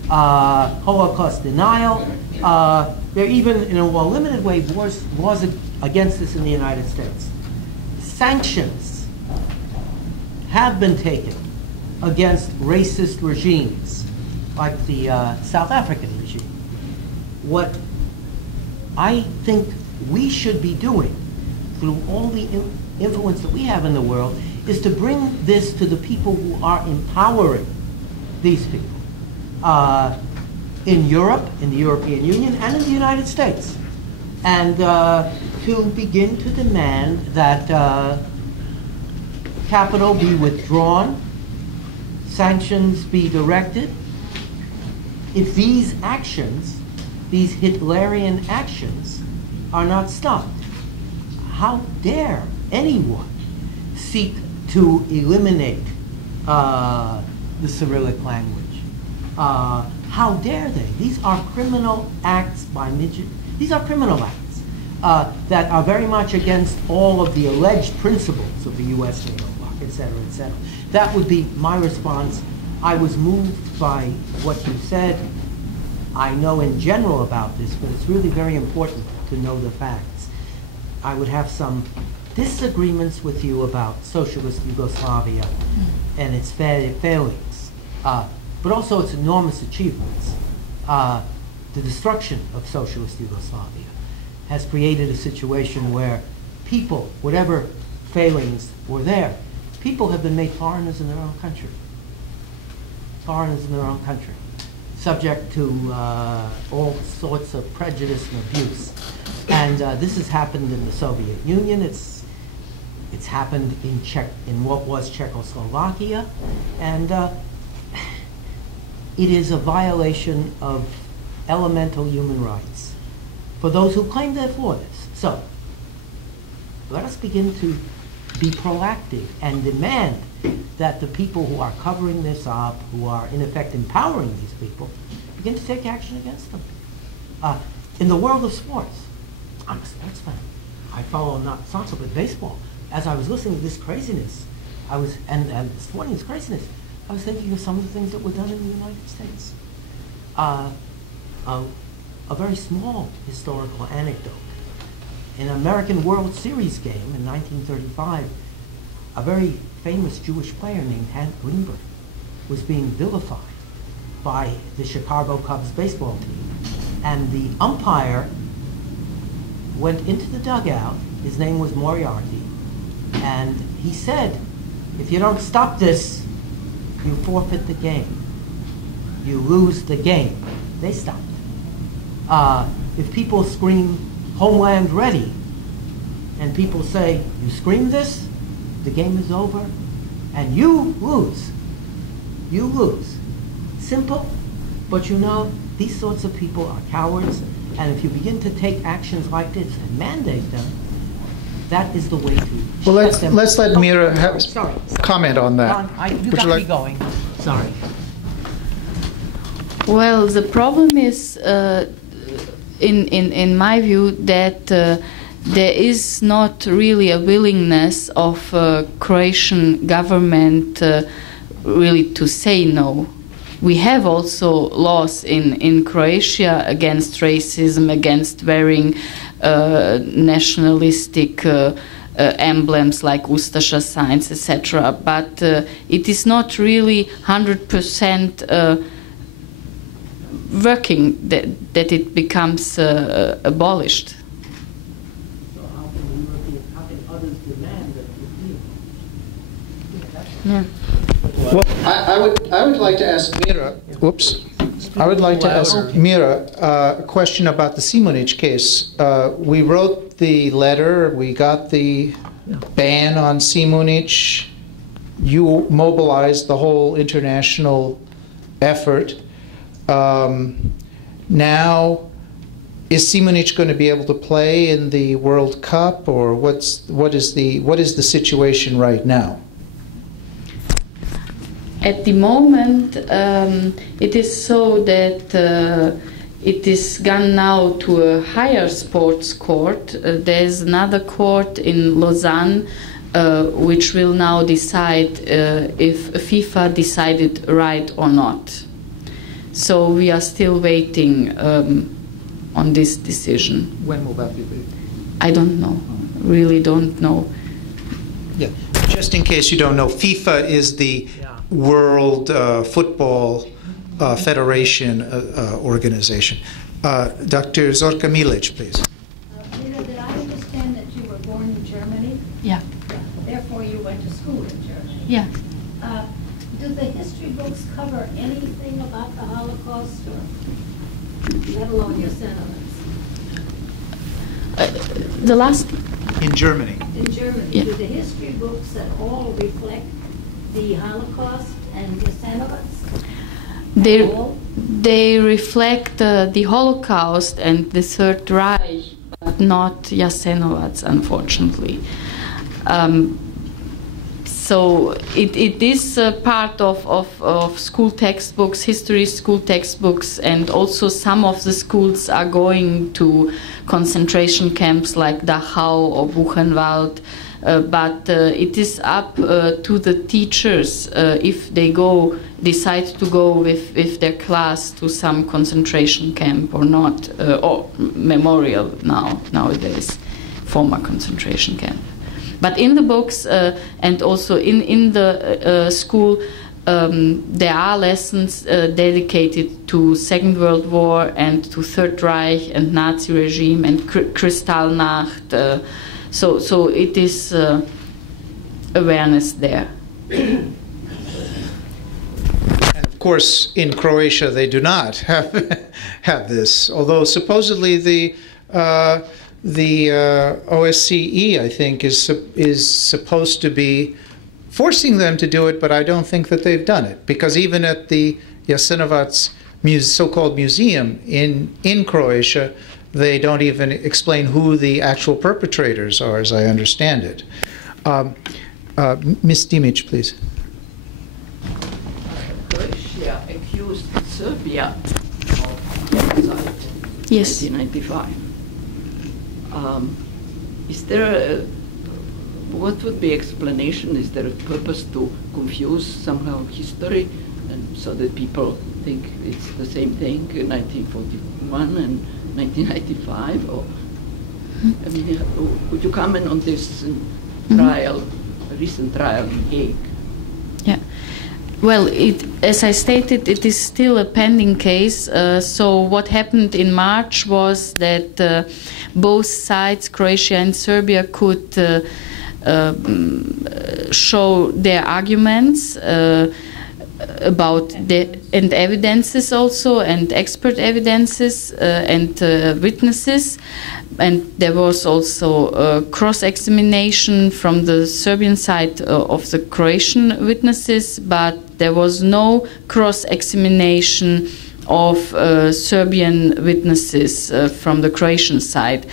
Holocaust denial. There are even, in a more limited way, laws against this in the United States. Sanctions have been taken against racist regimes, like the South African regime. What I think we should be doing, through all the influence that we have in the world, is to bring this to the people who are empowering these people in Europe, in the European Union, and in the United States, and to begin to demand that capital be withdrawn, sanctions be directed. If these actions, these Hitlerian actions, are not stopped, how dare anyone seek to eliminate the Cyrillic language? How dare they? These are criminal acts by midget. These are criminal acts that are very much against all of the alleged principles of the U.S. NATO bloc, et cetera, et cetera. That would be my response. I was moved by what you said. I know in general about this, but it's really very important to know the facts. I would have some disagreements with you about socialist Yugoslavia and its failings, but also its enormous achievements. The destruction of socialist Yugoslavia has created a situation where people, whatever failings were there, people have been made foreigners in their own country. Foreigners in their own country, subject to all sorts of prejudice and abuse. And this has happened in the Soviet Union. It's happened in what was Czechoslovakia, and it is a violation of elemental human rights for those who claim they're for this. So let us begin to be proactive and demand that the people who are covering this up, who are in effect empowering these people, begin to take action against them. In the world of sports, I'm a sportsman. I follow not soccer but baseball. As I was listening to this craziness, and this morning's craziness, I was thinking of some of the things that were done in the United States. A very small historical anecdote. In an American World Series game in 1935, a very famous Jewish player named Hank Greenberg was being vilified by the Chicago Cubs baseball team. And the umpire went into the dugout. His name was Moriarty. And he said, if you don't stop this, you forfeit the game. You lose the game. They stopped. If people scream, "Homeland ready," and people say, you scream this, the game is over, and you lose. You lose. Simple, but you know, these sorts of people are cowards, and if you begin to take actions like this and mandate them, that is the way to Well, shut them. let's let Mira Sorry. comment on that. You Would got you me like- going. Sorry. Well, the problem is, in my view, that there is not really a willingness of Croatian government really to say no. We have also laws in Croatia against racism, against wearing nationalistic emblems like Ustache signs, etc. But it is not really 100% working that it becomes abolished. So how can others demand that you be. Yeah. Well, I would like to ask Mira. Whoops. I would like to ask Mira a question about the Šimunić case. We wrote the letter. We got the ban on Šimunić. You mobilized the whole international effort. Now, is Šimunić going to be able to play in the World Cup, or what is the situation right now? At the moment, it is so that it is gone now to a higher sports court. There's another court in Lausanne which will now decide if FIFA decided right or not. So we are still waiting on this decision. When will that be? I don't know. Really don't know. Yeah. Just in case you don't know, FIFA is the World Football Federation organization. Dr. Zorka Milic, please. Mira, did I understand that you were born in Germany? Yeah. Therefore, you went to school in Germany? Yeah. Do the history books cover anything about the Holocaust, or let alone your sentiments? The last. In Germany. In Germany, Yeah. do the history books at all reflect the Holocaust and your sentiments? They reflect the Holocaust and the Third Reich, but not Jasenovac, unfortunately. So it is part of school textbooks, history school textbooks, and also some of the schools are going to concentration camps like Dachau or Buchenwald. But it is up to the teachers if they decide to go with their class to some concentration camp or not, or memorial nowadays, former concentration camp. But in the books and also in the school, there are lessons dedicated to Second World War and to Third Reich and Nazi regime and Kristallnacht. So it is awareness there. And of course, in Croatia, they do not have this. Although supposedly the OSCE, I think, is supposed to be forcing them to do it, but I don't think that they've done it, because even at the Jasenovac so-called museum in Croatia, they don't even explain who the actual perpetrators are, as I understand it. Ms. Dimic, please. Croatia accused Serbia of genocide Yes. in 1995. Is there what would be explanation? Is there a purpose to confuse somehow history, and so that people think it's the same thing, 1941 and 1995? Or I mean, would you comment on this trial, a recent trial in Hague? Yeah. Well, as I stated, it is still a pending case. So what happened in March was that both sides, Croatia and Serbia, could show their arguments about and evidences also, and expert evidences and witnesses. And there was also cross-examination from the Serbian side of the Croatian witnesses, but there was no cross-examination of Serbian witnesses from the Croatian side.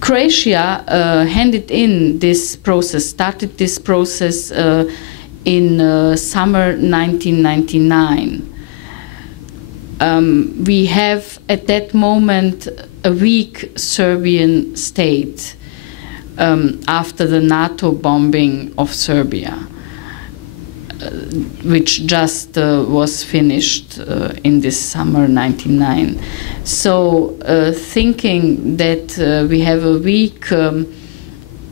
Croatia handed in this process, started this process in summer 1999. We have at that moment a weak Serbian state after the NATO bombing of Serbia, which just was finished in this summer 1999. So thinking that we have a weak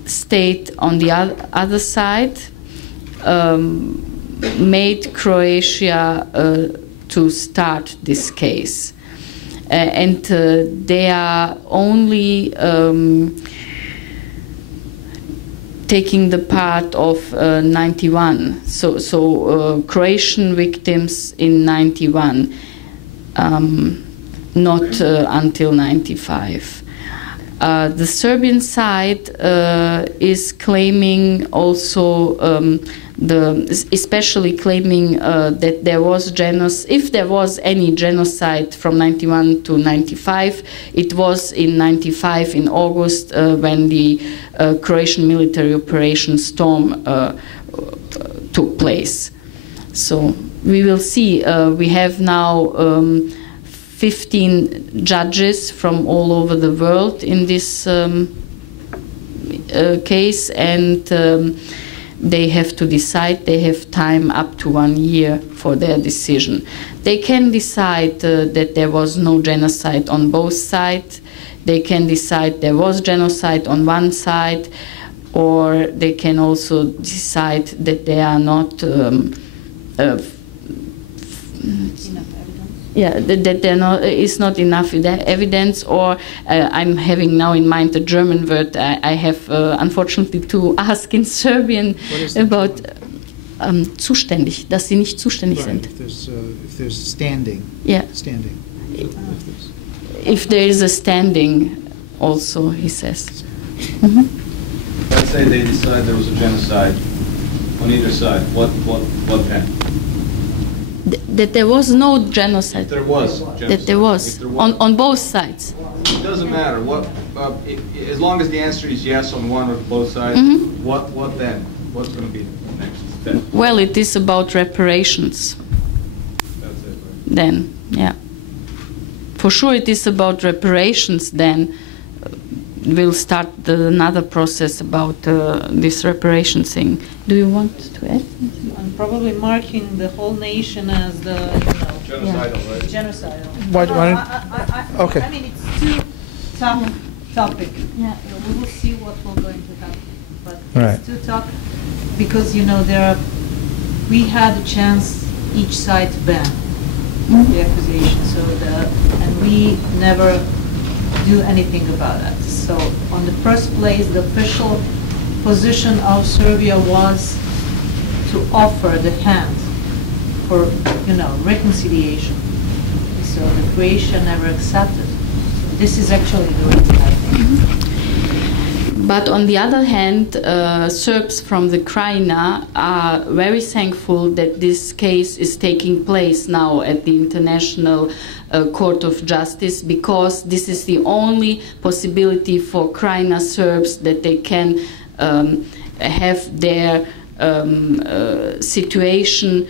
state on the other side made Croatia to start this case. and they are only taking the part of 91. So Croatian victims in 91, not until 95. The Serbian side is claiming also, especially claiming that there was if there was any genocide from 91 to 95, it was in 95 in August when the Croatian military operation Storm took place. So we will see. We have now 15 judges from all over the world in this case, and they have to decide. They have time up to 1 year for their decision. They can decide that there was no genocide on both sides. They can decide there was genocide on one side, or they can also decide that they are not that there is not enough evidence, or I'm having now in mind the German word. I have unfortunately to ask in Serbian about zuständig, dass sie nicht zuständig sind. If there's standing. Yeah. Standing. If there is a standing, also, he says. Mm-hmm. Let's say they decide there was a genocide on either side. What then? That there was no genocide. If there was genocide. That there was on both sides. It doesn't matter. What as long as the answer is yes on one or both sides. Mm-hmm. What then? What's going to be the next step? Well, it is about reparations. That's it. Right? Then, yeah. For sure, it is about reparations. Then we'll start another process about this reparation thing. Do you want to add? And probably marking the whole nation as the Genocidal, right? genocidal. Okay. I mean, it's too tough topic. Yeah. We will see what will going to happen, but Right. it's too tough because we had a chance each side to ban the accusation, and we never do anything about that. So, on the first place, the official position of Serbia was to offer the hand for, reconciliation. So the Croatia never accepted. This is actually the reason, I think. Mm-hmm. But on the other hand, Serbs from the Krajina are very thankful that this case is taking place now at the International Court of Justice, because this is the only possibility for Krajina Serbs that they can have their situation,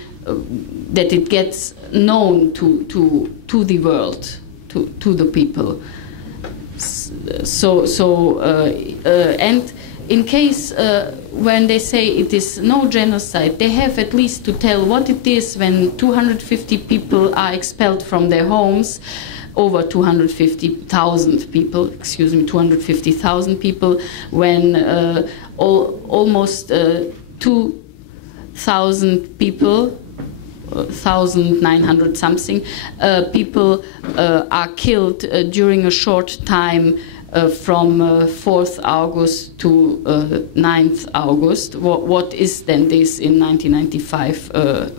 that it gets known to the world, to the people. And in case when they say it is no genocide, they have at least to tell what it is when 250 people are expelled from their homes, over 250,000 people, 250,000 people, when almost 2,000 people, 1,900 something people are killed during a short time from 4th August to 9th August. What is then this in 1995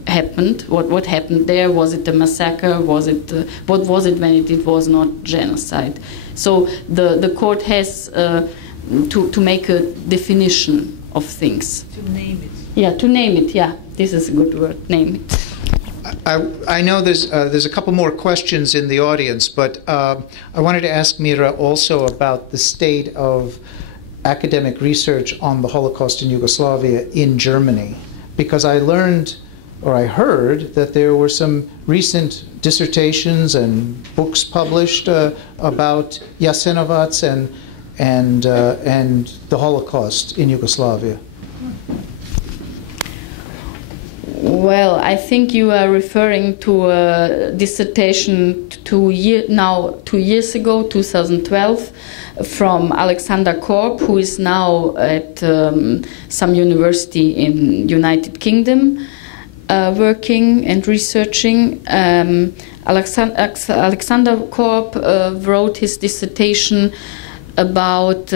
happened? What happened there? Was it a massacre? Was it what was it when it was not genocide? So the court has to make a definition of things. To name it. Yeah, to name it. Yeah, this is a good word. Name it. I know there's a couple more questions in the audience, but I wanted to ask Mira also about the state of academic research on the Holocaust in Yugoslavia in Germany, because I learned, or I heard, that there were some recent dissertations and books published about Jasenovac and the Holocaust in Yugoslavia. Well, I think you are referring to a dissertation 2 years ago, 2012, from Alexander Korb, who is now at some university in United Kingdom. working and researching. Alexander Korb wrote his dissertation about,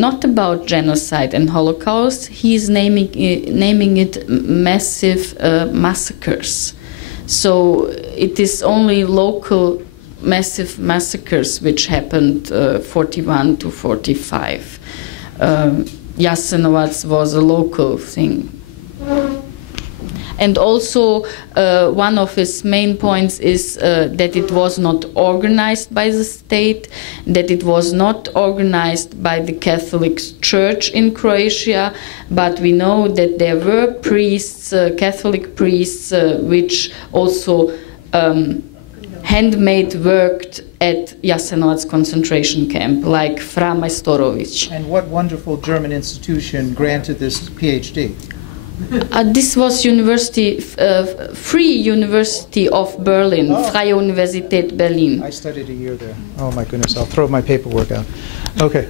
not about genocide and Holocaust. He's naming it massive massacres. So it is only local massive massacres which happened 41 to 45. Jasenovac was a local thing. And also, one of his main points is that it was not organized by the state, that it was not organized by the Catholic Church in Croatia, but we know that there were priests, Catholic priests, which also handmade worked at Jasenovac's concentration camp, like Fra Majstorović. And what wonderful German institution granted this PhD? This was Free University of Berlin, Freie Universität Berlin. I studied a year there. Oh my goodness, I'll throw my paperwork out. Okay.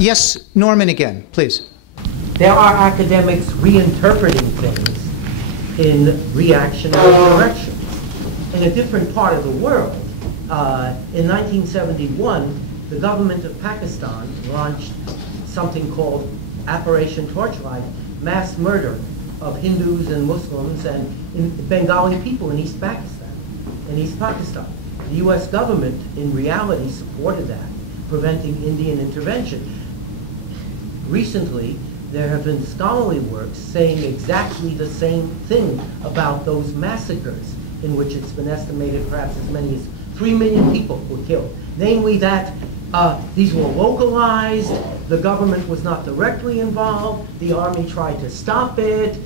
Yes, Norman again, please. There are academics reinterpreting things in reactionary directions. In a different part of the world, in 1971, the government of Pakistan launched something called Operation Torchlight, mass murder of Hindus and Muslims and Bengali people in East Pakistan. The U.S. government, in reality, supported that, preventing Indian intervention. Recently, there have been scholarly works saying exactly the same thing about those massacres, in which it's been estimated perhaps as many as 3 million people were killed. Namely that these were localized, the government was not directly involved, the army tried to stop it,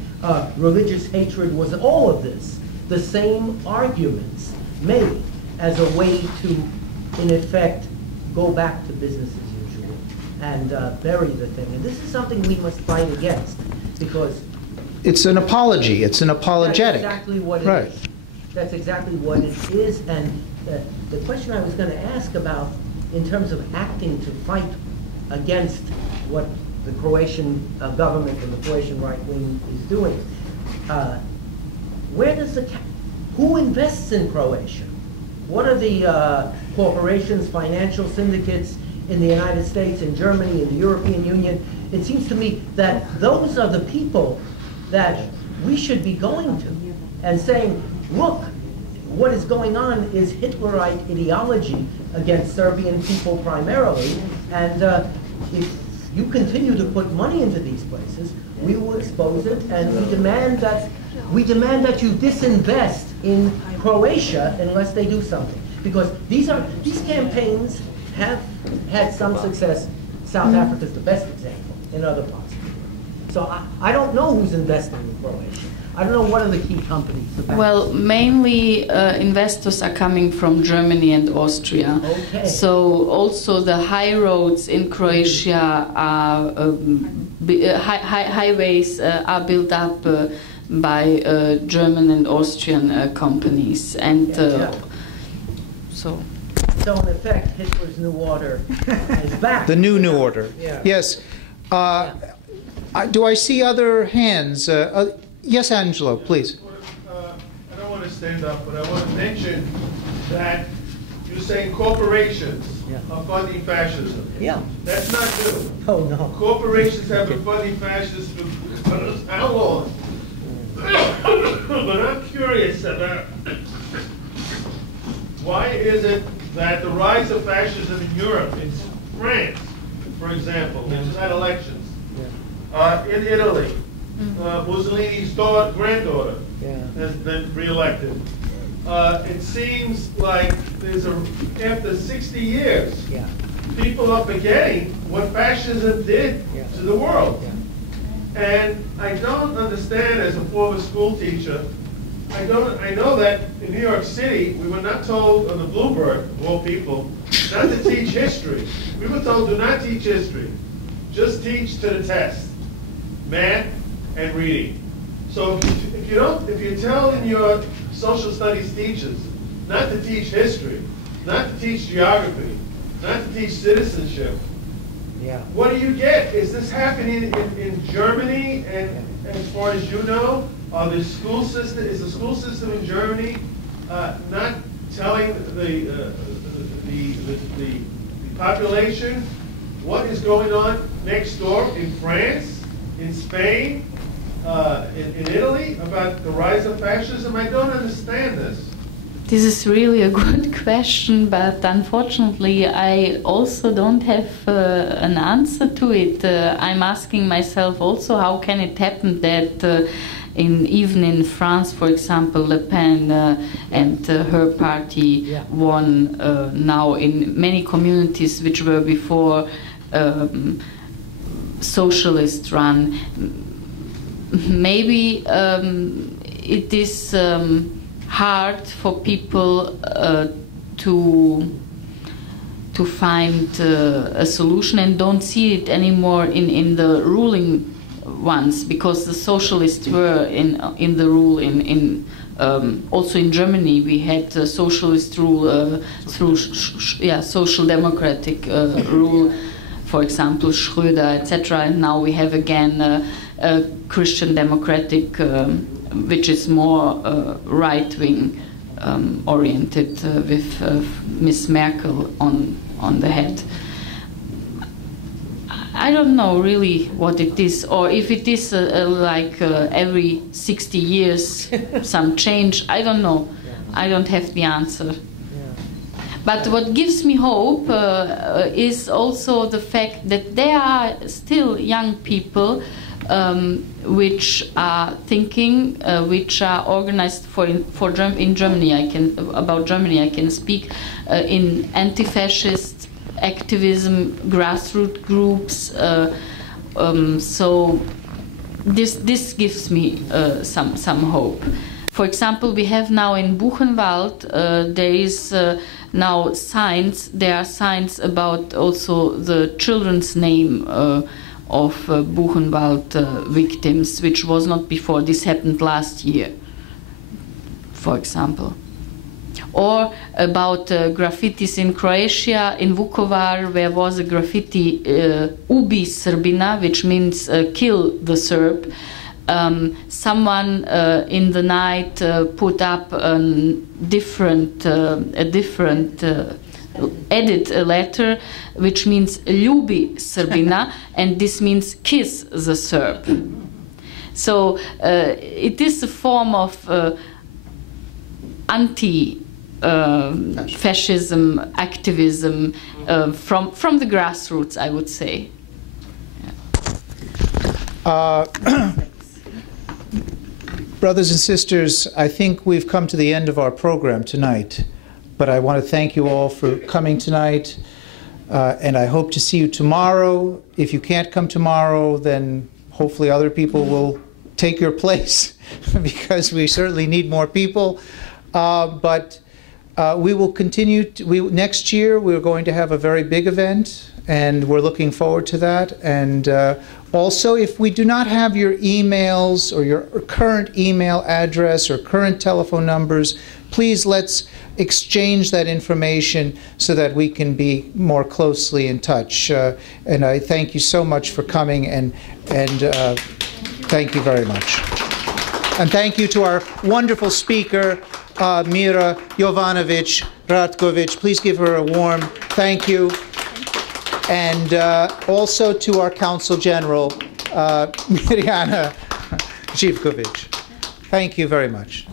religious hatred was all of this. The same arguments made as a way to, in effect, go back to business as usual and bury the thing. And this is something we must fight against, because it's an apology, it's an apologetic. That's exactly what it is. That's exactly what it is. And the question I was going to ask about, in terms of acting to fight against what the Croatian government and the Croatian right wing is doing, who invests in Croatia? What are the corporations, financial syndicates in the United States, in Germany, in the European Union? It seems to me that those are the people that we should be going to and saying, look, what is going on is Hitlerite ideology against Serbian people primarily, and if you continue to put money into these places, we will expose it, and we demand that you disinvest in Croatia unless they do something. Because these campaigns have had some success. South Africa is the best example in other parts of the world. So I don't know who's investing in Croatia. I don't know what are the key companies. Well, mainly investors are coming from Germany and Austria. Okay. So also the high roads in Croatia are highways are built up by German and Austrian companies, and so in effect, Hitler's New Order is back. The new order. Yeah. Yes. Do I see other hands? Yes, Angelo, please. I don't want to stand up, but I want to mention that you're saying corporations are funding fascism. Yeah. That's not true. Oh, no. Corporations have been funding fascism for how long? But I'm curious about why is it that the rise of fascism in Europe, in France, for example, which has had elections, in Italy, Mussolini's granddaughter has been reelected. It seems like after 60 years, people are forgetting what fascism did to the world. And I don't understand, as a former school teacher, I know that in New York City, we were not told on the Bluebird, of all people, not to teach history. We were told, do not teach history. Just teach to the test. Math and reading. So if you're telling your social studies teachers not to teach history, not to teach geography, not to teach citizenship, what do you get? Is this happening in Germany and as far as you know, is the school system in Germany not telling the population what is going on next door in France, in Spain, in Italy about the rise of fascism? I don't understand this. This is really a good question, but unfortunately I also don't have an answer to it. I'm asking myself also, how can it happen that even in France, for example, Le Pen and her party won now in many communities which were before socialist run. Maybe it is hard for people to find a solution and don't see it anymore in the ruling ones, because the socialists were in the rule in also in Germany we had socialist rule through social democratic rule, for example Schröder, etc. And now we have again a Christian democratic which is more right-wing oriented with Miss Merkel on the head. I don't know really what it is, or if it is like every 60 years some change. I don't know. I don't have the answer. But what gives me hope is also the fact that there are still young people which are thinking, which are organized in Germany. About Germany I can speak in anti-fascist activism, grassroots groups. So this gives me some hope. For example, we have now in Buchenwald there is now signs. There are signs about also the children's name of Buchenwald victims, which was not before. This happened last year, for example. Or about graffitis in Croatia, in Vukovar, there was a graffiti Ubi Srbina, which means kill the Serb. Someone in the night put up a different edit a letter which means Ljubi Srbina, and this means kiss the Serb. So it is a form of anti-fascism activism from the grassroots, I would say. Brothers and sisters, I think we've come to the end of our program tonight. But I want to thank you all for coming tonight, and I hope to see you tomorrow. If you can't come tomorrow, then hopefully other people will take your place, because we certainly need more people. But we will continue. Next year, we're going to have a very big event, and we're looking forward to that. And also, if we do not have your emails or your current email address or current telephone numbers, please let's exchange that information so that we can be more closely in touch. And I thank you so much for coming, and thank you very much. And thank you to our wonderful speaker, Mira Jovanović-Ratković. Please give her a warm thank you. And also to our Consul General, Mira Jovanović-Ratković. Thank you very much.